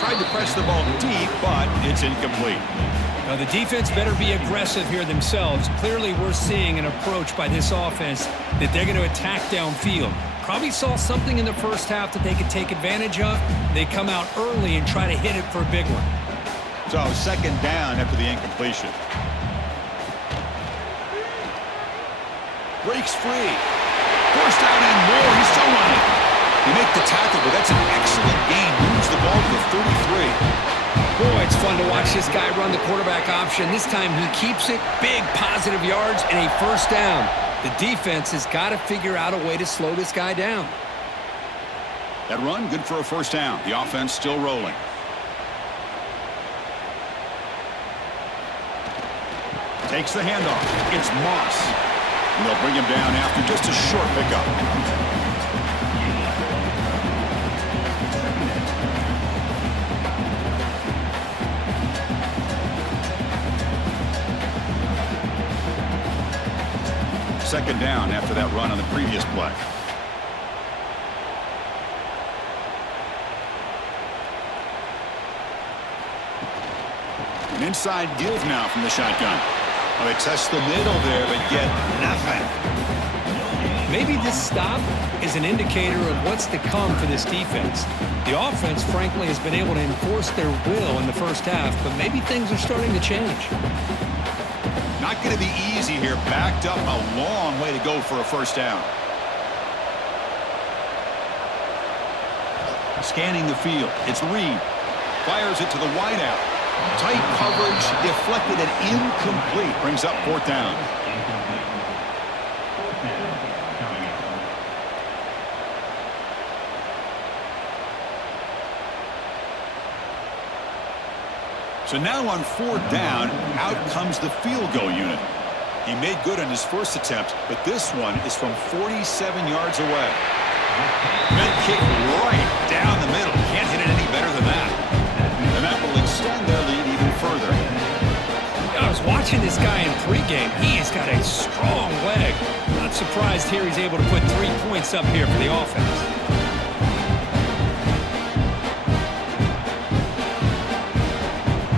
Tried to press the ball deep, but it's incomplete. Now the defense better be aggressive here themselves. Clearly we're seeing an approach by this offense that they're going to attack downfield. Probably saw something in the first half that they could take advantage of. They come out early and try to hit it for a big one. So second down after the incompletion. Breaks free. First down and more. He's still running. He makes the tackle, but that's an excellent gain. Moves the ball to the 33. Boy, it's fun to watch this guy run the quarterback option. This time he keeps it. Big positive yards and a first down. The defense has got to figure out a way to slow this guy down. That run, good for a first down. The offense still rolling. Takes the handoff. It's Moss. And they'll bring him down after just a short pickup. Second down after that run on the previous play. An inside give now from the shotgun. Well, they test the middle there, but get nothing. Maybe this stop is an indicator of what's to come for this defense. The offense, frankly, has been able to enforce their will in the first half, but maybe things are starting to change. Not going to be easy here. Backed up a long way to go for a first down. Scanning the field. It's Reed. Fires it to the wideout. Tight coverage, deflected and incomplete. Brings up fourth down. Fourth down coming up. So now on fourth down, out comes the field goal unit. He made good on his first attempt, but this one is from 47 yards away. Good kick right down the middle. Can't hit it any better than that. And that will extend their lead even further. I was watching this guy in pregame. He's got a strong leg. Not surprised here he's able to put 3 points up here for the offense.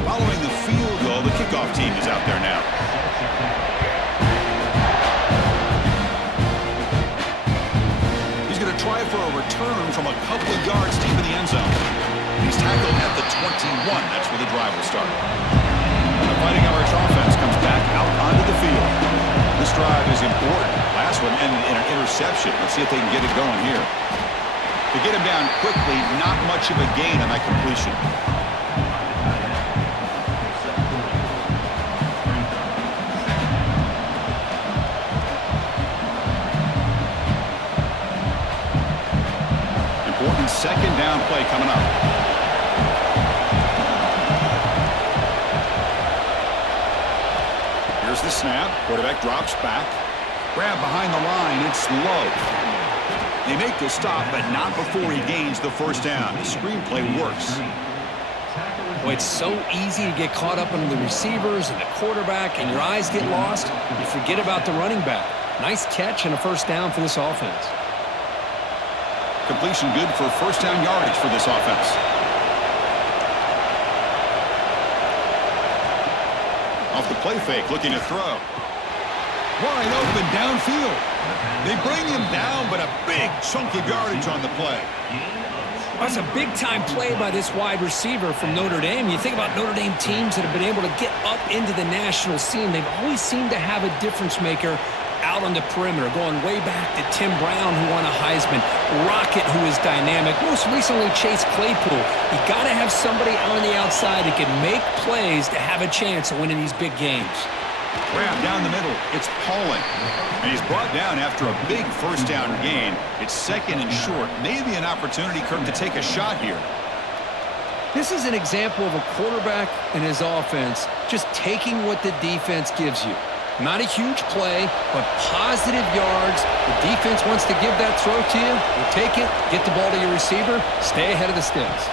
Following the field goal, the kickoff team is out there now. He's going to try for a return from a couple of yards deep in the end zone. He's tackled at the 21. That's where the drive will start. And the Fighting Irish offense comes back out onto the field. This drive is important. Last one ended in an interception. Let's see if they can get it going here. To get him down quickly, not much of a gain on that completion. Important second down play coming up. Here's the snap. Quarterback drops back. Grab behind the line. It's low. They make the stop, but not before he gains the first down. The screenplay works. Boy, it's so easy to get caught up on the receivers and the quarterback, and your eyes get lost. You forget about the running back. Nice catch and a first down for this offense. Completion good for first down yardage for this offense. Off the play fake, looking to throw. Wide open downfield. They bring him down, but a big chunk of yardage on the play. That's a big-time play by this wide receiver from Notre Dame. You think about Notre Dame teams that have been able to get up into the national scene. They've always seemed to have a difference maker out on the perimeter, going way back to Tim Brown, who won a Heisman, Rocket, who is dynamic, most recently Chase Claypool. You got to have somebody on the outside that can make plays to have a chance of winning these big games. Grab down the middle. It's Pauling. And he's brought down after a big first down gain. It's second and short. Maybe an opportunity, Kirk, to take a shot here. This is an example of a quarterback and his offense just taking what the defense gives you. Not a huge play, but positive yards. The defense wants to give that throw to you. You take it, get the ball to your receiver, stay ahead of the sticks.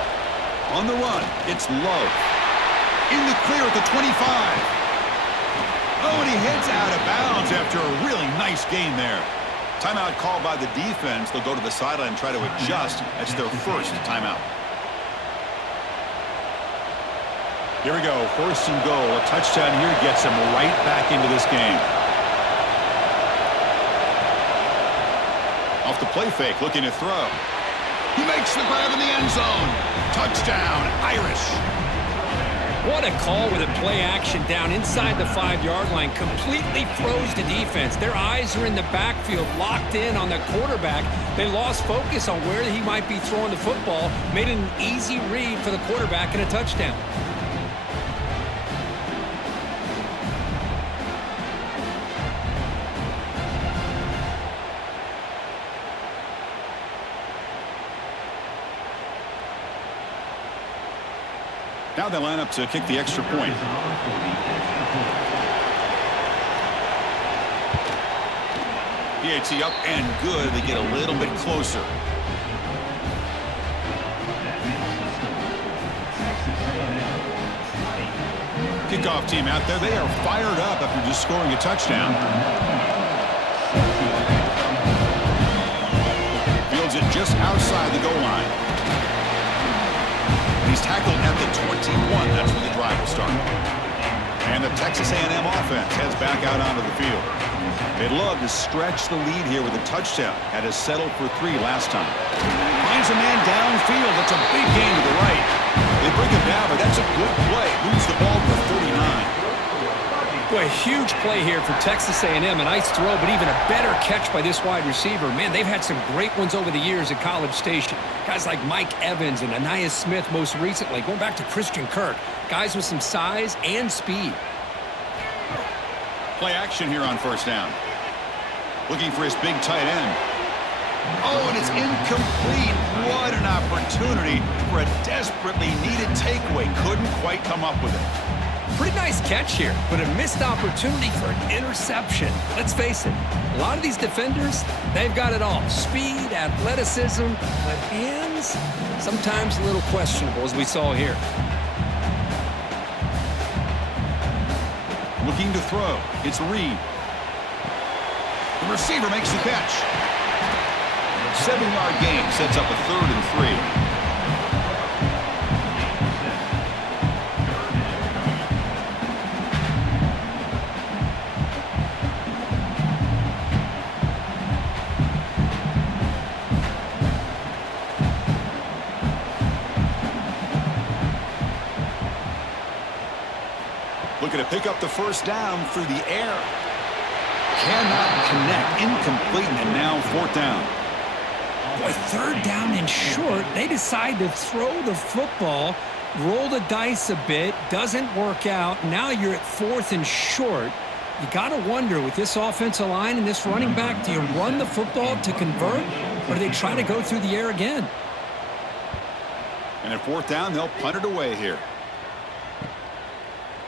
On the run, it's low. In the clear at the 25. Oh, and he heads out of bounds after a really nice gain there. Timeout called by the defense. They'll go to the sideline and try to adjust. That's their first timeout. Here we go, first and goal. A touchdown here gets him right back into this game. Off the play fake, looking to throw. He makes the grab in the end zone. Touchdown, Irish. What a call with a play action down inside the 5-yard line. Completely froze the defense. Their eyes are in the backfield, locked in on the quarterback. They lost focus on where he might be throwing the football. Made an easy read for the quarterback and a touchdown. Now they line up to kick the extra point. PAT up and good. They get a little bit closer. Kickoff team out there. They are fired up after just scoring a touchdown. Fields it just outside the goal line. He's tackled at the 21. That's where the drive will start. And the Texas A&M offense heads back out onto the field. They'd love to stretch the lead here with a touchdown. Had to settle for 3 last time. Finds a man downfield. That's a big gain to the right. They bring him down, but that's a good play. Moves the ball to 49. Boy, huge play here for Texas A&M. A nice throw, but even a better catch by this wide receiver. Man, they've had some great ones over the years at College Station. Guys like Mike Evans and Anais Smith most recently, going back to Christian Kirk. Guys with some size and speed. Play action here on first down. Looking for his big tight end. Oh, and it's incomplete. What an opportunity for a desperately needed takeaway. Couldn't quite come up with it. Pretty nice catch here, but a missed opportunity for an interception. Let's face it, a lot of these defenders, they've got it all. Speed, athleticism, but hands, sometimes a little questionable, as we saw here. Looking to throw. It's Reed. The receiver makes the catch. 7-yard gain sets up a 3rd and 3. Looking to pick up the first down through the air. Cannot connect. Incomplete, and now 4th down. Boy, 3rd down and short. They decide to throw the football, roll the dice a bit, doesn't work out. Now you're at 4th and short. You got to wonder, with this offensive line and this running back, do you run the football to convert, or do they try to go through the air again? And at 4th down, they'll punt it away here.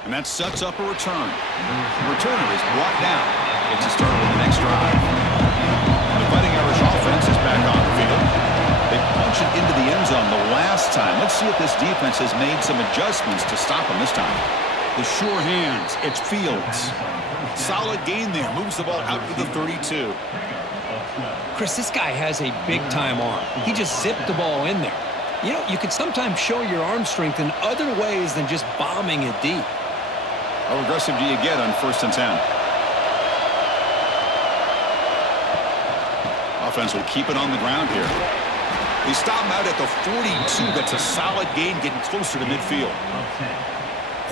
And that sets up a return. The returner is brought down. It's a start with the next drive. The Fighting Irish offense is back on the field. They punched it into the end zone the last time. Let's see if this defense has made some adjustments to stop them this time. The sure hands. It's Fields. Solid gain there. Moves the ball out to the 32. Chris, this guy has a big-time arm. He just zipped the ball in there. You know, you can sometimes show your arm strength in other ways than just bombing it deep. How aggressive do you get on 1st and 10? Offense will keep it on the ground here. They stop him out at the 42. That's a solid gain, getting closer to midfield.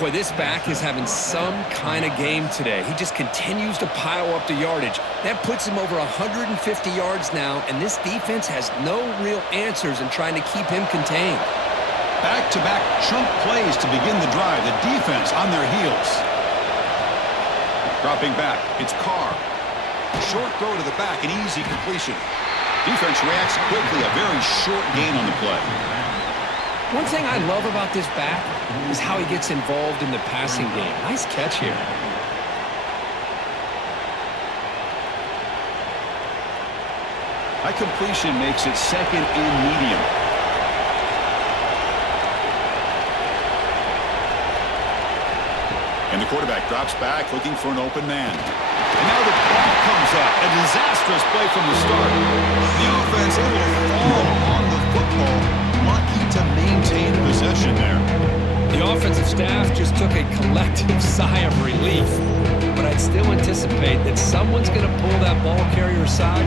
Boy, this back is having some kind of game today. He just continues to pile up the yardage. That puts him over 150 yards now, and this defense has no real answers in trying to keep him contained. Back-to-back chunk plays to begin the drive. The defense on their heels. Dropping back, it's Carr. Short throw to the back, an easy completion. Defense reacts quickly, a very short gain on the play. One thing I love about this back is how he gets involved in the passing game. Nice catch here. That completion makes it 2nd and medium. And the quarterback drops back, looking for an open man. And now the ball comes up. A disastrous play from the start. The offense able to fall on the football. Lucky to maintain possession there. The offensive staff just took a collective sigh of relief. But I'd still anticipate that someone's going to pull that ball carrier aside,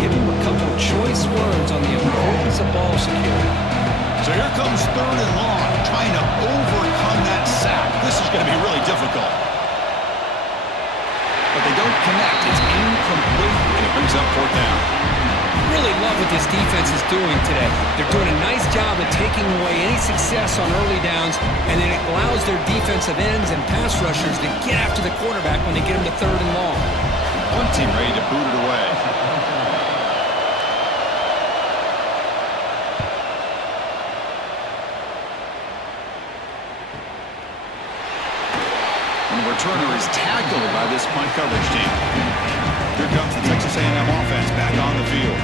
give him a couple of choice words on the importance of ball security. So here comes 3rd and long, trying to overcome that sack. This is going to be really difficult. But they don't connect. It's incomplete, and it brings up 4th down. Really love what this defense is doing today. They're doing a nice job of taking away any success on early downs, and then it allows their defensive ends and pass rushers to get after the quarterback when they get him to 3rd and long. One team ready to boot it away. Returner is tackled by this punt coverage team. Here comes the Texas A&M offense back on the field.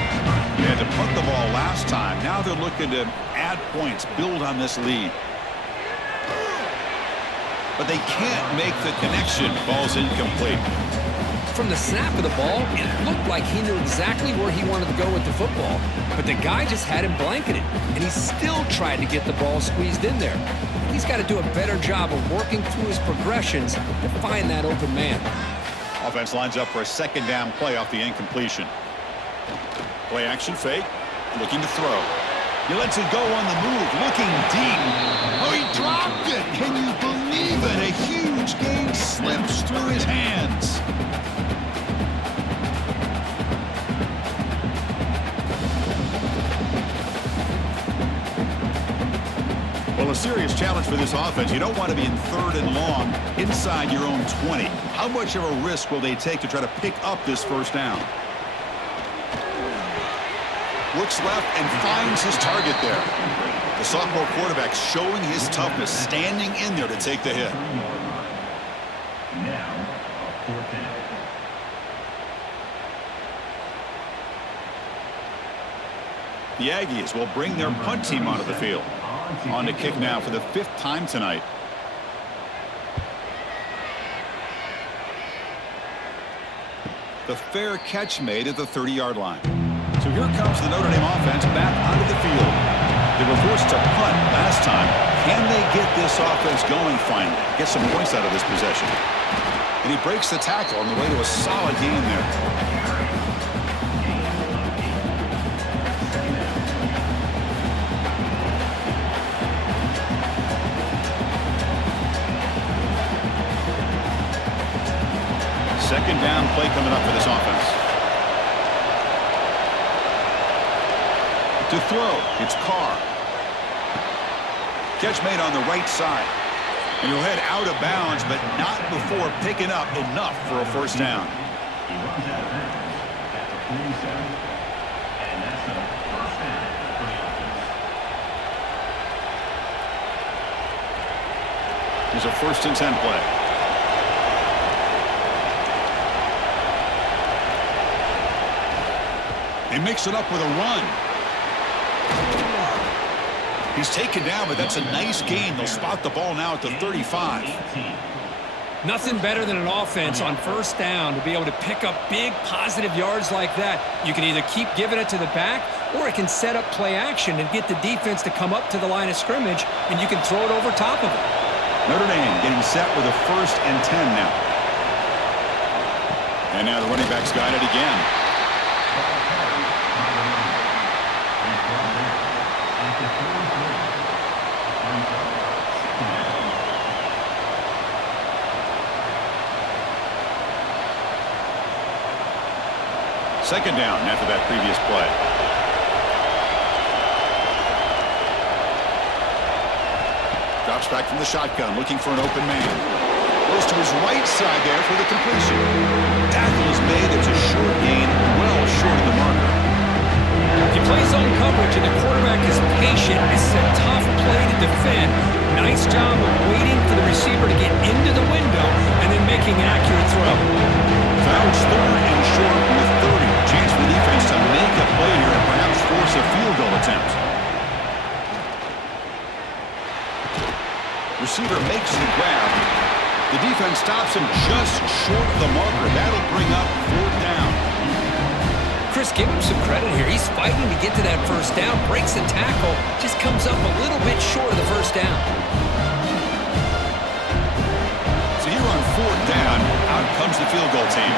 They had to punt the ball last time. Now they're looking to add points, build on this lead. But they can't make the connection. Ball's incomplete. From the snap of the ball, it looked like he knew exactly where he wanted to go with the football, but the guy just had him blanketed, and he still tried to get the ball squeezed in there. He's got to do a better job of working through his progressions to find that open man. Offense lines up for a 2nd down play off the incompletion. Play action fake, looking to throw. He lets it go on the move, looking deep. Oh, he dropped it. Can you believe it? A huge gain slips through his hands. Well, a serious challenge for this offense. You don't want to be in 3rd and long inside your own 20. How much of a risk will they take to try to pick up this first down? Looks left and finds his target there. The sophomore quarterback showing his toughness, standing in there to take the hit. Now, 4th down. The Aggies will bring their punt team onto the field. On to kick now for the 5th time tonight. The fair catch made at the 30-yard line. So here comes the Notre Dame offense back onto the field. They were forced to punt last time. Can they get this offense going finally? Get some points out of this possession. And he breaks the tackle on the way to a solid gain there. Second down play coming up for this offense. To throw, it's Carr. Catch made on the right side. And he'll head out of bounds, but not before picking up enough for a first down. He runs out of bounds at the 47, and that's the first down for the offense. Here's a 1st and 10 play. They mix it up with a run. He's taken down, but that's a nice gain. They'll spot the ball now at the 35. Nothing better than an offense on first down to be able to pick up big positive yards like that. You can either keep giving it to the back, or it can set up play action and get the defense to come up to the line of scrimmage, and you can throw it over top of it. Notre Dame getting set with a 1st and 10 now. And now the running back's got it again. Second down after that previous play. Drops back from the shotgun, looking for an open man. Goes to his right side there for the completion. Tackle is made. It's a short gain, well short of the marker. If you play zone coverage and the quarterback is patient, this is a tough play to defend. Nice job of waiting for the receiver to get into the window and then making an accurate throw. So now it's 3rd and short with 30. Chance for the defense to make a play here and perhaps force a field goal attempt. Receiver makes the grab. The defense stops him just short of the marker. That'll bring up 4th down. Chris, give him some credit here. He's fighting to get to that first down, breaks the tackle, just comes up a little bit short of the first down. So here on 4th down, out comes the field goal team.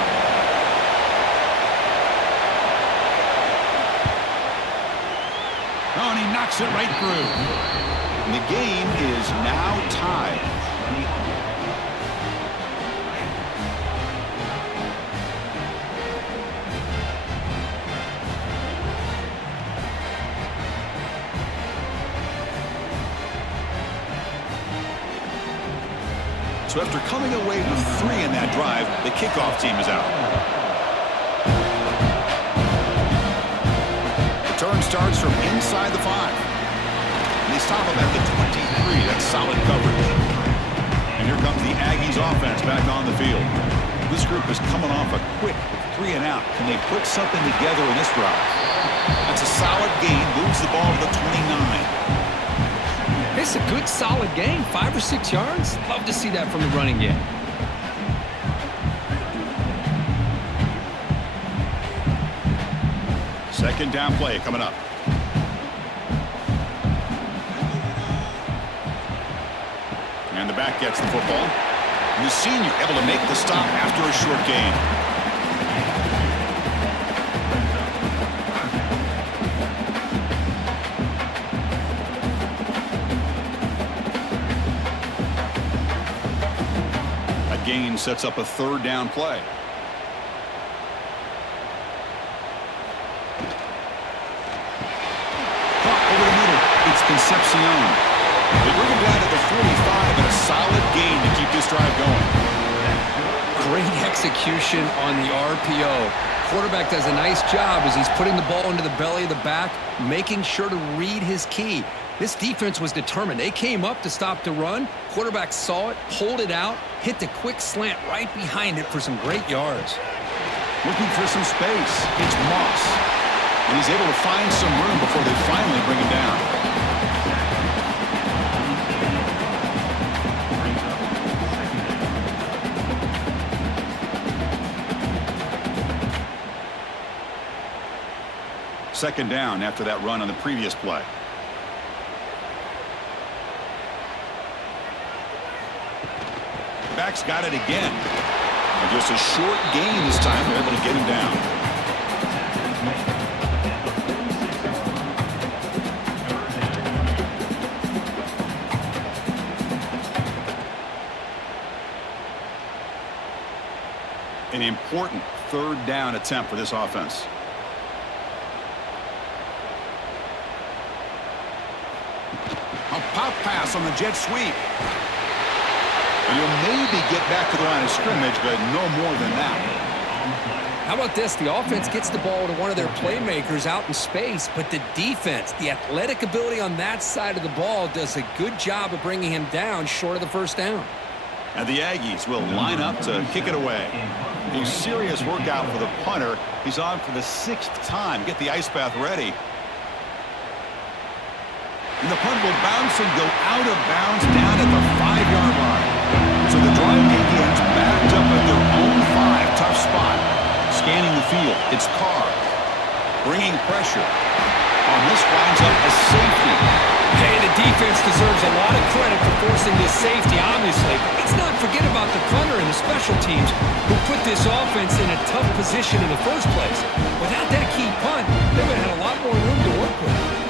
Oh, and he knocks it right through. And the game is now tied. So after coming away with 3 in that drive, the kickoff team is out. Return starts from inside the 5. And they stop him at the 23. That's solid coverage. And here comes the Aggies offense back on the field. This group is coming off a quick 3 and out. Can they put something together in this drive? That's a solid gain. Moves the ball to the 29. It's a good, solid game. 5 or 6 yards. Love to see that from the running game. Second down play coming up. And the back gets the football. And the senior able to make the stop after a short gain. gain sets up a third down play. Caught over the middle. It's Concepcion. They bring him down to the 45 and a solid gain to keep this drive going. Great execution on the RPO. Quarterback does a nice job as he's putting the ball into the belly of the back, making sure to read his key. This defense was determined. They came up to stop the run. Quarterback saw it, pulled it out, hit the quick slant right behind it for some great yards. Looking for some space. It's Moss. And he's able to find some room before they finally bring him down. Second down after that run on the previous play. Back's got it again. And just a short gain this time. They're able to get him down. An important third down attempt for this offense. A pop pass on the jet sweep. And you'll maybe get back to the line of scrimmage, but no more than that. How about this? The offense gets the ball to one of their playmakers out in space, but the defense, the athletic ability on that side of the ball does a good job of bringing him down short of the first down. And the Aggies will line up to kick it away. A serious workout for the punter. He's on for the 6th time. Get the ice bath ready. And the punt will bounce and go out of bounds down at the 5-yard line. So the drive begins backed up at their own 5. Tough spot. Scanning the field. It's Carr. Bringing pressure. On this winds up a safety. Hey, the defense deserves a lot of credit for forcing this safety, obviously. Let's not forget about the punter and the special teams who put this offense in a tough position in the first place. Without that key punt, they would have had a lot more room to work with.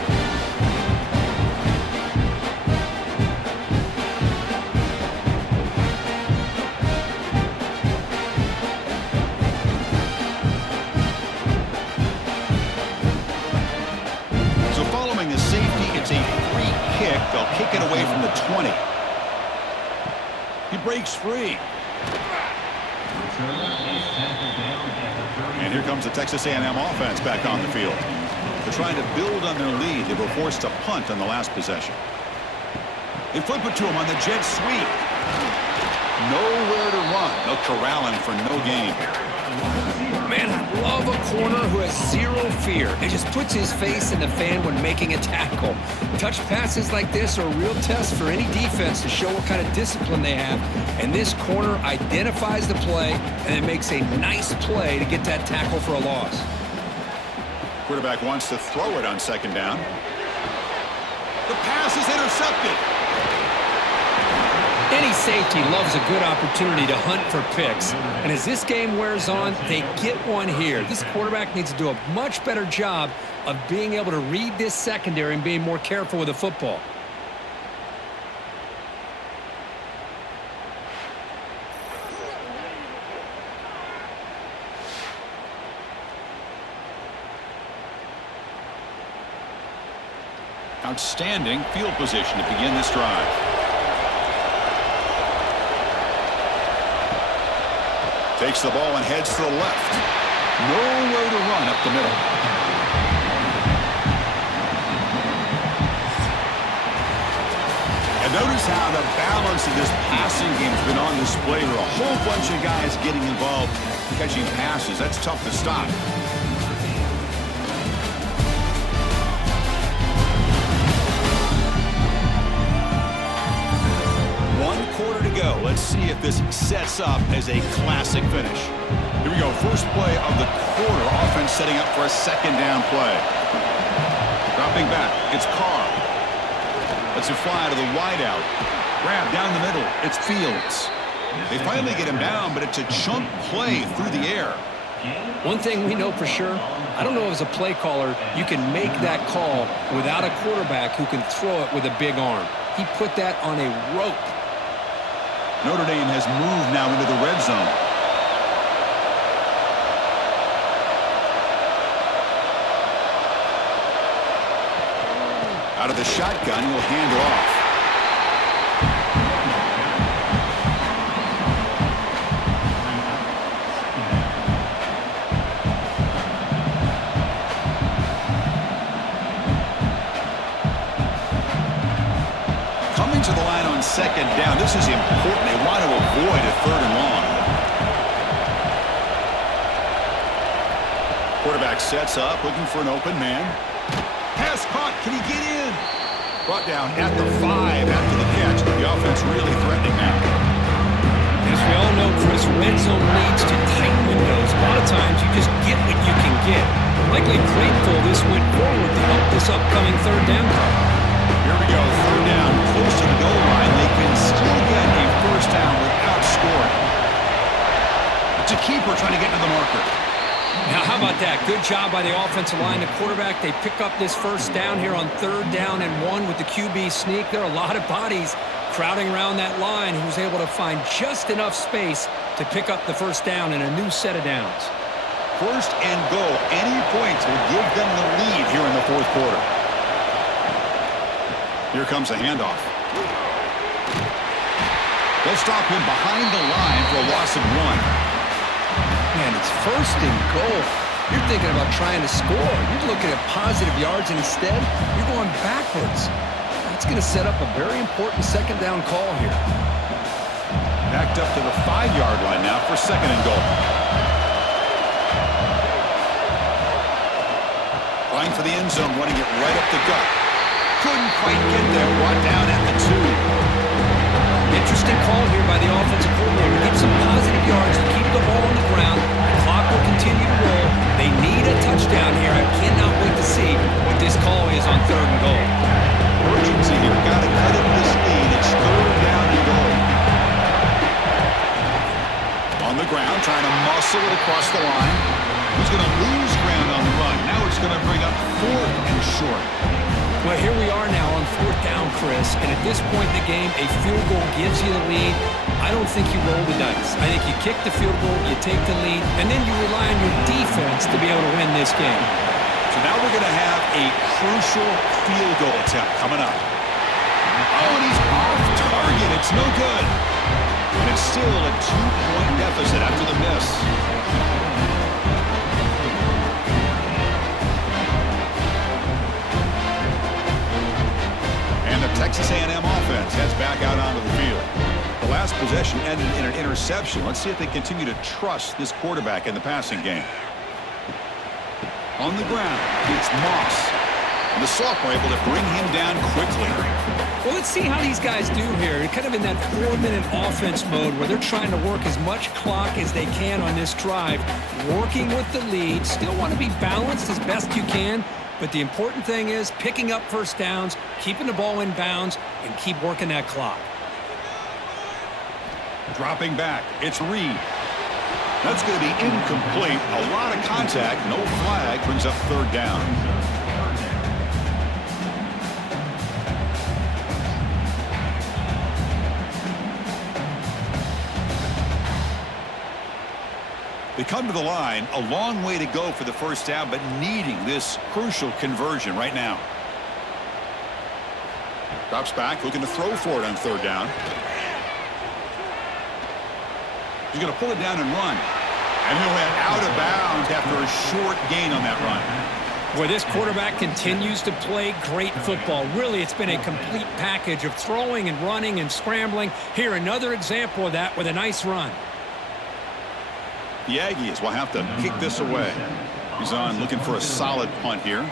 They'll kick it away from the 20. He breaks free. And here comes the Texas A&M offense back on the field. They're trying to build on their lead. They were forced to punt on the last possession. They flip it to him on the jet sweep. Nowhere to run. They'll corral him for no gain. Man, I love a corner who has zero fear and just puts his face in the fan when making a tackle. Touch passes like this are a real test for any defense to show what kind of discipline they have. And this corner identifies the play and then makes a nice play to get that tackle for a loss. Quarterback wants to throw it on second down. The pass is intercepted. Any safety loves a good opportunity to hunt for picks. And as this game wears on, they get one here. This quarterback needs to do a much better job of being able to read this secondary and being more careful with the football. Outstanding field position to begin this drive. Takes the ball and heads to the left. Nowhere to run up the middle. And notice how the balance of this passing game has been on display here. A whole bunch of guys getting involved catching passes. That's tough to stop. Let's see if this sets up as a classic finish. Here we go. First play of the quarter. Offense setting up for a second down play. Dropping back. It's Carr. Lets it fly to the wideout. Grab down the middle. It's Fields. They finally get him down, but it's a chunk play through the air. One thing we know for sure, I don't know as a play caller, you can make that call without a quarterback who can throw it with a big arm. He put that on a rope. Notre Dame has moved now into the red zone. Out of the shotgun, he'll hand off. Coming to the line on second down. This is important. They want to avoid a third and long. Quarterback sets up, looking for an open man. Pass caught. Can he get in? Brought down at the 5 after the catch. The offense really threatening now. As we all know, Chris, red zone leads to tight windows. A lot of times you just get what you can get. Likely grateful this went forward to help this upcoming third down play. Here we go. Third down, close to the goal line. They can still get a first down without scoring. It's a keeper trying to get to the marker. Now, how about that? Good job by the offensive line. The quarterback, they pick up this first down here on 3rd down and 1 with the QB sneak. There are a lot of bodies crowding around that line who was able to find just enough space to pick up the first down in a new set of downs. First and goal. Any points will give them the lead here in the 4th quarter. Here comes a handoff. They'll stop him behind the line for a loss of 1. Man, it's 1st and goal. You're thinking about trying to score. You're looking at positive yards, and instead, you're going backwards. That's going to set up a very important 2nd down call here. Backed up to the 5-yard line now for 2nd and goal. Flying for the end zone, running it right up the gut. Couldn't quite get there. Brought down at the 2. Interesting call here by the offensive coordinator. Get some positive yards to keep the ball on the ground. The clock will continue to roll. They need a touchdown here. I cannot wait to see what this call is on 3rd and goal. Urgency here. Got to cut into this lead. It's 3rd down and goal. On the ground, trying to muscle it across the line. He's going to lose ground on the run. Now it's going to bring up 4th and short. Well, here we are now on 4th down, Chris, and at this point in the game, a field goal gives you the lead. I don't think you roll the dice. I think you kick the field goal, you take the lead, and then you rely on your defense to be able to win this game. So now we're going to have a crucial field goal attempt coming up. Oh, and he's off target. It's no good. And it's still a 2-point deficit after the miss. And the Texas A&M offense heads back out onto the field. The last possession ended in an interception. Let's see if they continue to trust this quarterback in the passing game. On the ground, it's Moss. And the sophomore able to bring him down quickly. Well, let's see how these guys do here. They're kind of in that 4-minute offense mode where they're trying to work as much clock as they can on this drive, working with the lead. Still want to be balanced as best you can, but the important thing is picking up first downs, keeping the ball in bounds, and keep working that clock. Dropping back, it's Reed. That's going to be incomplete. A lot of contact, no flag, brings up 3rd down. They come to the line, a long way to go for the first down, but needing this crucial conversion right now. Drops back, looking to throw for it on 3rd down. He's going to pull it down and run. And he'll head out of bounds after a short gain on that run. Boy, this quarterback continues to play great football. Really, it's been a complete package of throwing and running and scrambling. Here, another example of that with a nice run. The Aggies will have to kick this away. He's on looking for a solid punt here.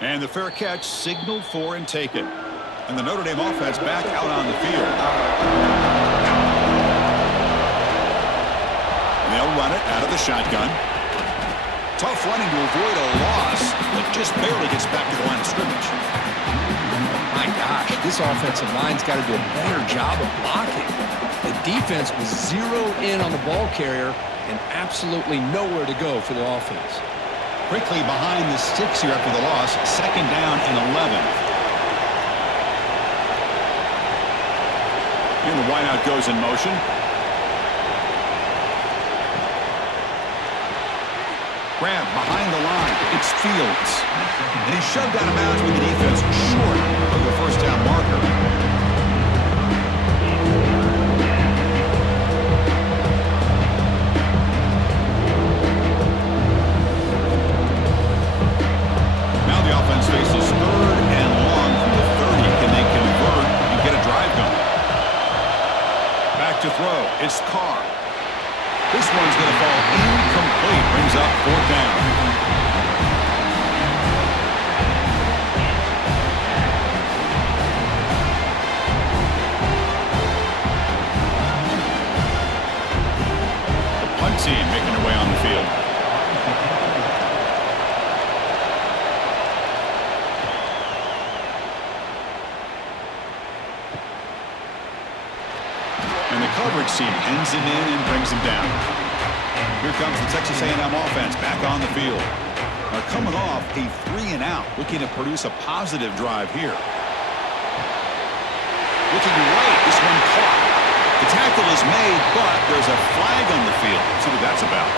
And the fair catch signaled for and taken. And the Notre Dame offense back out on the field. And they'll run it out of the shotgun. Tough running to avoid a loss, but just barely gets back to the line of scrimmage. My gosh, this offensive line's got to do a better job of blocking. The defense was zeroed in on the ball carrier and absolutely nowhere to go for the offense. Quickly behind the sticks here after the loss. Second down and 11. And the wideout goes in motion. Grab behind the line. It's Fields. And he's shoved out of bounds with the defense short of the first down marker. Now the offense faces third and long from the 30. Can they convert and get a drive going? Back to throw. It's Carr. This one's going to fall incomplete. Brings up fourth down. The punt team making their way on the field. And the coverage team pins him in and brings him down. Here comes the Texas A&M offense back on the field. Coming off a 3-and-out, looking to produce a positive drive here. Looking right, this one caught. The tackle is made, but there's a flag on the field. Let's see what that's about.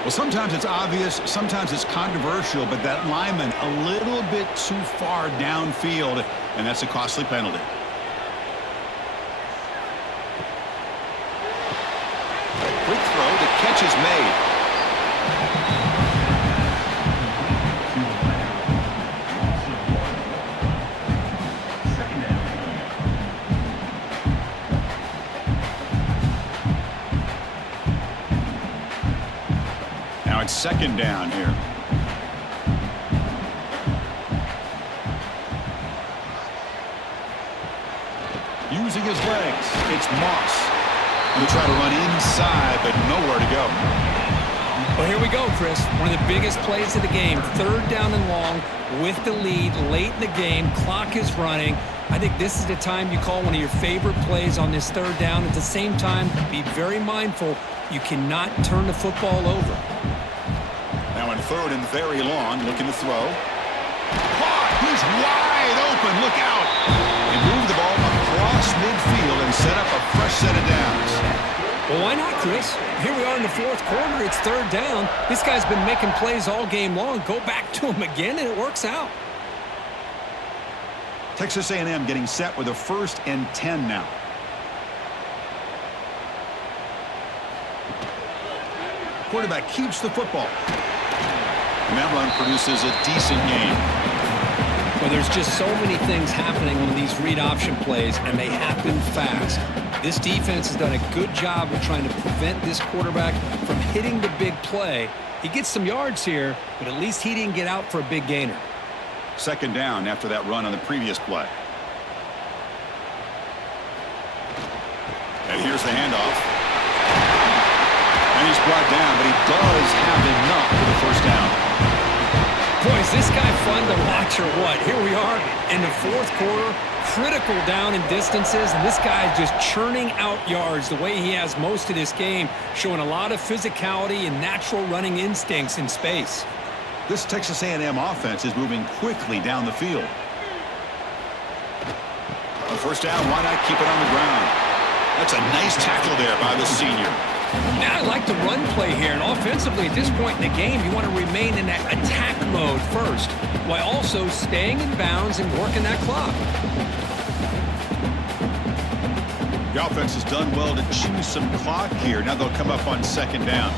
Well, sometimes it's obvious, sometimes it's controversial, but that lineman a little bit too far downfield, and that's a costly penalty. Quick throw, the catch is made. Now it's second down here. Using his legs, it's Moss. He'll try to run inside, but nowhere to go. Well, here we go, Chris. One of the biggest plays of the game. Third down and long with the lead late in the game. Clock is running. I think this is the time you call one of your favorite plays on this third down. At the same time, be very mindful. You cannot turn the football over. Now in third and very long, looking to throw. Caught! He's wide open. Look out! He moved the ball across midfield and set up a fresh set of downs. Well, why not, Chris? Here we are in the fourth quarter. It's third down. This guy's been making plays all game long. Go back to him again, and it works out. Texas A&M getting set with a 1st and 10 now. Quarterback keeps the football. And that run produces a decent gain. Well, there's just so many things happening on these read option plays, and they happen fast. This defense has done a good job of trying to prevent this quarterback from hitting the big play. He gets some yards here, but at least he didn't get out for a big gainer. Second down after that run on the previous play. And here's the handoff. And he's brought down, but he does have enough for the first down. Boy, is this guy fun to watch or what? Here we are in the fourth quarter, critical down in distances, and this guy is just churning out yards the way he has most of this game, showing a lot of physicality and natural running instincts in space. This Texas A&M offense is moving quickly down the field. On first down, why not keep it on the ground? That's a nice tackle there by the senior. Now I like the run play here, and offensively at this point in the game, you want to remain in that attack mode first, while also staying in bounds and working that clock. The offense has done well to chew some clock here. Now they'll come up on second down.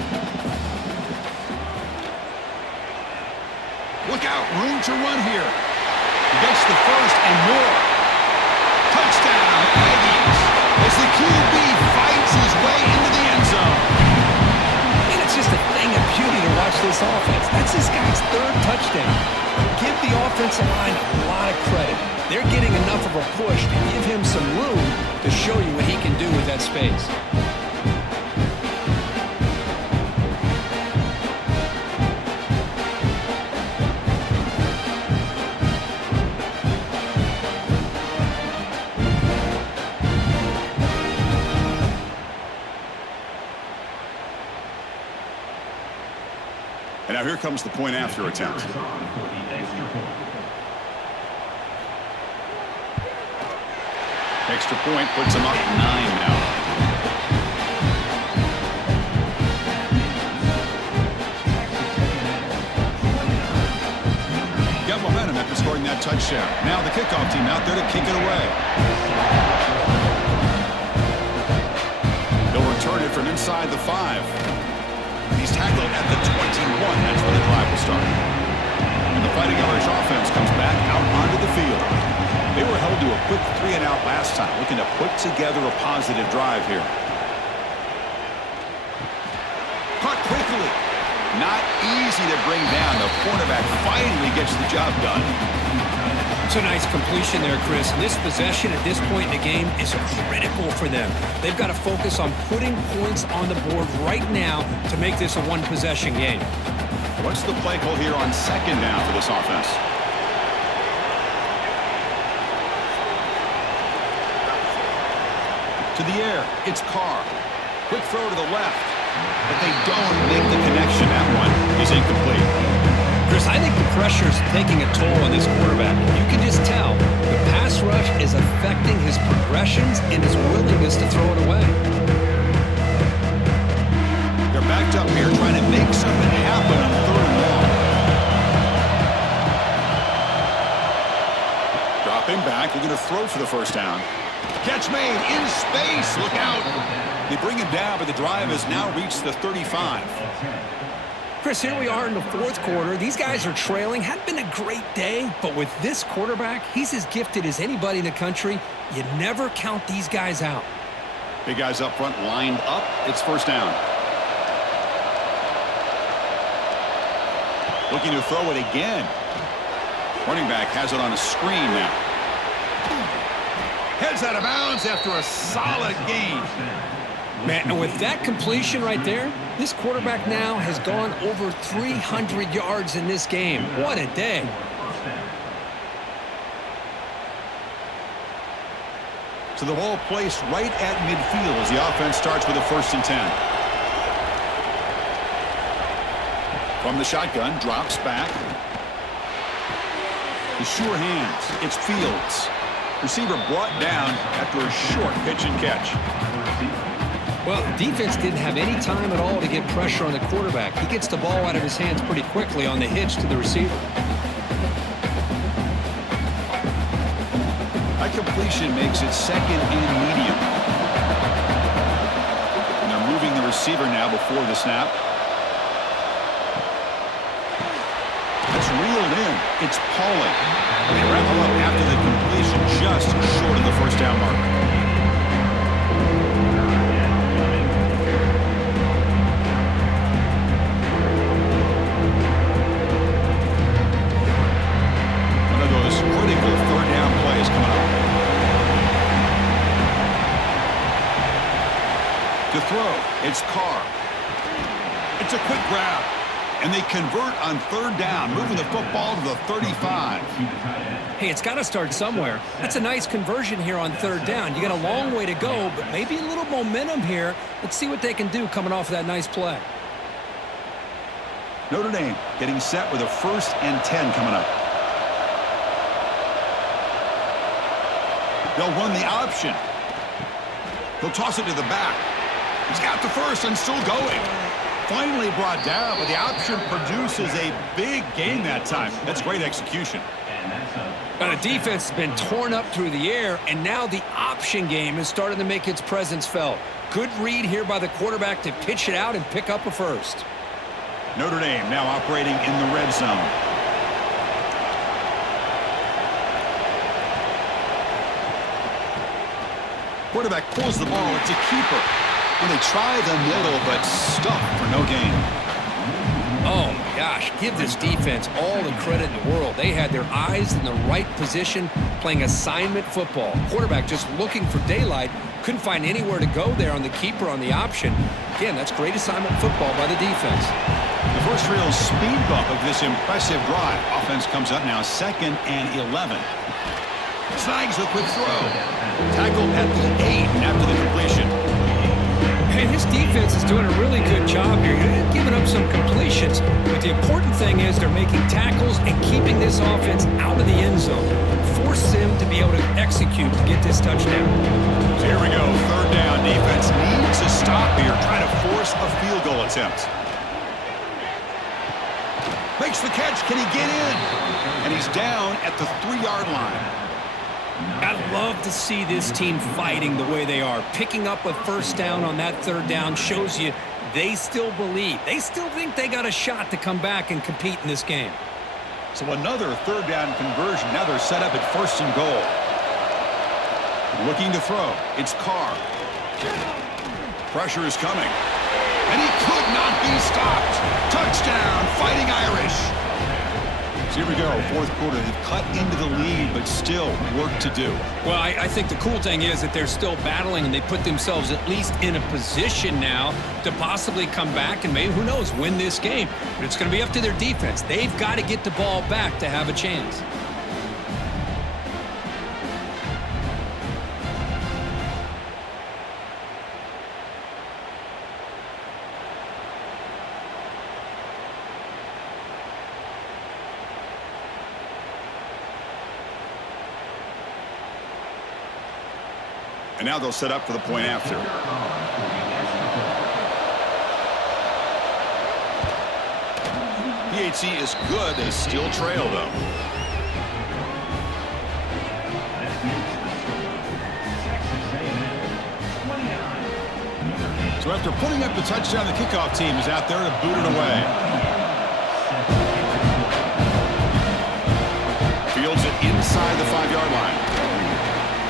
Look out, room to run here. He gets the first and more. Touchdown, Aggies, as the QB fights his way into the end zone. And it's just a thing of beauty to watch this offense. That's this guy's third touchdown. Give the offensive line a lot of credit. They're getting enough of a push to give him some room to show you what he can do with that space. And now here comes the point after attempt. For the extra point. Extra point puts them up 9 now. Got momentum after scoring that touchdown. Now the kickoff team out there to kick it away. They'll return it from inside the 5. He's tackled at the 21. That's where the drive will start. And the Fighting Irish offense comes back out onto the field. They were held to a quick 3-and-out last time, looking to put together a positive drive here. Caught quickly. Not easy to bring down. The cornerback finally gets the job done. It's a nice completion there, Chris. And this possession at this point in the game is critical for them. They've got to focus on putting points on the board right now to make this a one-possession game. What's the play call here on second down for this offense? To the air, it's Carr. Quick throw to the left, but they don't make the connection. That one is incomplete. Chris, I think the pressure is taking a toll on this quarterback. You can just tell the pass rush is affecting his progressions and his willingness to throw it away. They're backed up here trying to make something happen on 3rd and long. Dropping back, they're going to throw for the first down. Catch made in space. Look out. They bring him down, but the drive has now reached the 35. Chris, here we are in the 4th quarter. These guys are trailing. Hadn't been a great day, but with this quarterback, he's as gifted as anybody in the country. You never count these guys out. Big guys up front lined up. It's first down. Looking to throw it again. Running back has it on a screen now. Heads out of bounds after a solid gain. Man, and with that completion right there, this quarterback now has gone over 300 yards in this game. What a day. So the ball placed right at midfield as the offense starts with a 1st and 10. From the shotgun, drops back. The sure hands. It's Fields. Receiver brought down after a short pitch and catch. Well, the defense didn't have any time at all to get pressure on the quarterback. He gets the ball out of his hands pretty quickly on the hitch to the receiver. That completion makes it 2nd and medium. And they're moving the receiver now before the snap. It's reeled in. It's Pauling. They wrap him up after the completion just short of the first down mark. One of those critical 3rd down plays coming up. To throw, it's Carr. It's a quick grab. And they convert on 3rd down, moving the football to the 35. Hey, it's got to start somewhere. That's a nice conversion here on 3rd down. You got a long way to go, but maybe a little momentum here. Let's see what they can do coming off of that nice play. Notre Dame getting set with a 1st and 10 coming up. They'll run the option. He'll toss it to the back. He's got the 1st and still going. Finally brought down, but the option produces a big gain that time. That's great execution. Now, the defense has been torn up through the air, and now the option game is starting to make its presence felt. Good read here by the quarterback to pitch it out and pick up a 1st. Notre Dame now operating in the red zone. Quarterback pulls the ball. It's a keeper. And they try the middle, but stuck for no gain. Oh, my gosh. Give this defense all the credit in the world. They had their eyes in the right position, playing assignment football. Quarterback just looking for daylight. Couldn't find anywhere to go there on the keeper on the option. Again, that's great assignment football by the defense. The first real speed bump of this impressive drive. Offense comes up now 2nd and 11. Snags a quick throw. Tackled at the 8 after the completion. And his defense defense is doing a really good job here. They're giving up some completions, but the important thing is they're making tackles and keeping this offense out of the end zone. Force them to be able to execute to get this touchdown. So here we go. Third down. Defense needs a stop here, trying to force a field goal attempt. Makes the catch. Can he get in? And he's down at the 3-yard line. I'd love to see this team fighting the way they are. Picking up a first down on that third down shows you they still believe. They still think they got a shot to come back and compete in this game. So another third down conversion. Now they're set up at 1st and goal. Looking to throw. It's Carr. Pressure is coming. And he could not be stopped. Touchdown, Fighting Irish. So here we go, 4th quarter. They've cut into the lead, but still work to do. Well, I think the cool thing is that they're still battling, and they put themselves at least in a position now to possibly come back and maybe, who knows, win this game. But it's going to be up to their defense. They've got to get the ball back to have a chance. And now they'll set up for the point after. PHC is good. They still trail, though. So after putting up the touchdown, the kickoff team is out there to boot it away. Fields it inside the 5-yard line.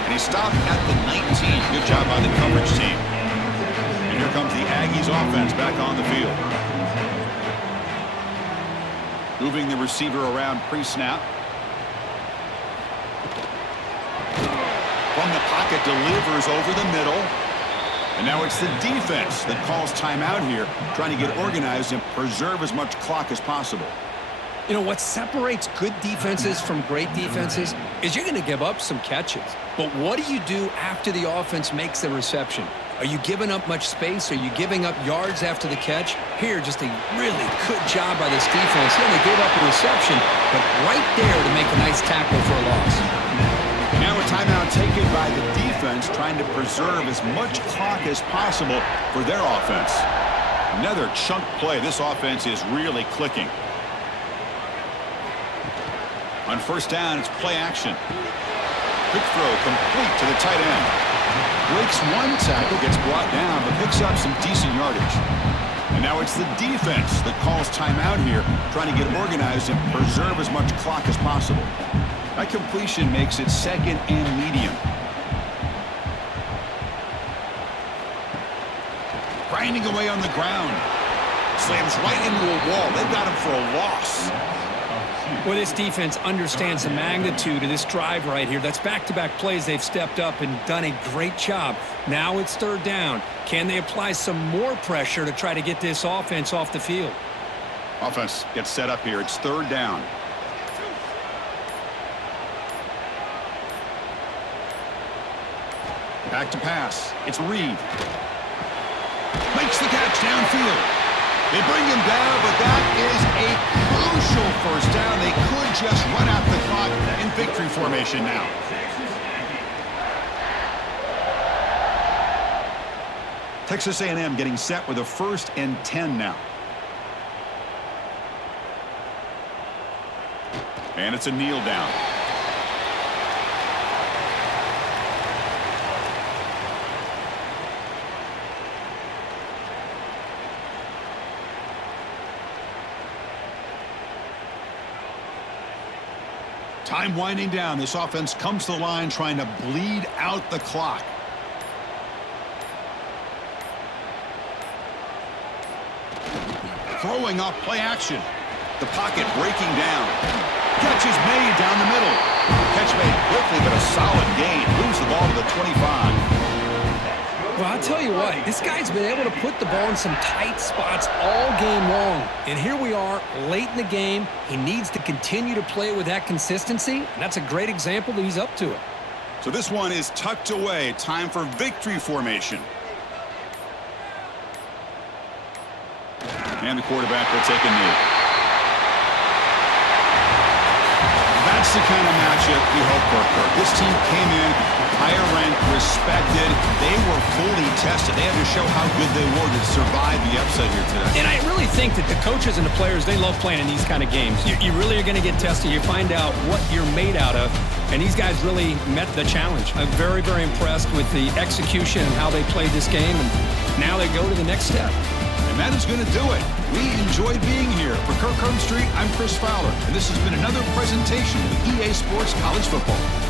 And he stopped at the 19. Good job by the coverage team. And here comes the Aggies offense back on the field. Moving the receiver around pre-snap. From the pocket, delivers over the middle. And now it's the defense that calls timeout here, trying to get organized and preserve as much clock as possible. You know, what separates good defenses from great defenses is you're going to give up some catches. But what do you do after the offense makes the reception? Are you giving up much space? Are you giving up yards after the catch? Here, just a really good job by this defense. Yeah, they gave up a reception, but right there to make a nice tackle for a loss. Now a timeout taken by the defense, trying to preserve as much clock as possible for their offense. Another chunk play. This offense is really clicking. On 1st down, it's play action. Quick throw complete to the tight end. Breaks one tackle, gets brought down, but picks up some decent yardage. And now it's the defense that calls timeout here, trying to get organized and preserve as much clock as possible. That completion makes it 2nd and medium. Grinding away on the ground. Slams right into a wall. They've got him for a loss. Well, this defense understands the magnitude of this drive right here. That's back-to-back plays. They've stepped up and done a great job. Now it's 3rd down. Can they apply some more pressure to try to get this offense off the field? Offense gets set up here. It's 3rd down. Back to pass. It's Reed. Makes the catch downfield. They bring him down, but that is a crucial 1st down. They could just run out the clock in victory formation now. Texas A&M getting set with a 1st and 10 now. And it's a kneel down. Time winding down. This offense comes to the line trying to bleed out the clock. Throwing off play action. The pocket breaking down. Catch is made down the middle. Catch made quickly, but a solid gain. Moves the ball to the 25. Well, I'll tell you what, this guy's been able to put the ball in some tight spots all game long. And here we are, late in the game. He needs to continue to play with that consistency. And that's a great example that he's up to it. So this one is tucked away. Time for victory formation. And the quarterback will take a knee. That's the kind of matchup you hope for, Kirk. This team came in higher ranked, respected. They were fully tested. They had to show how good they were to survive the upset here today. And I really think that the coaches and the players, they love playing in these kind of games. You really are going to get tested. You find out what you're made out of. And these guys really met the challenge. I'm very, very impressed with the execution and how they played this game. And now they go to the next step. And that is going to do it. We enjoyed being here. For Kirk Street, I'm Chris Fowler. And this has been another presentation of EA Sports College Football.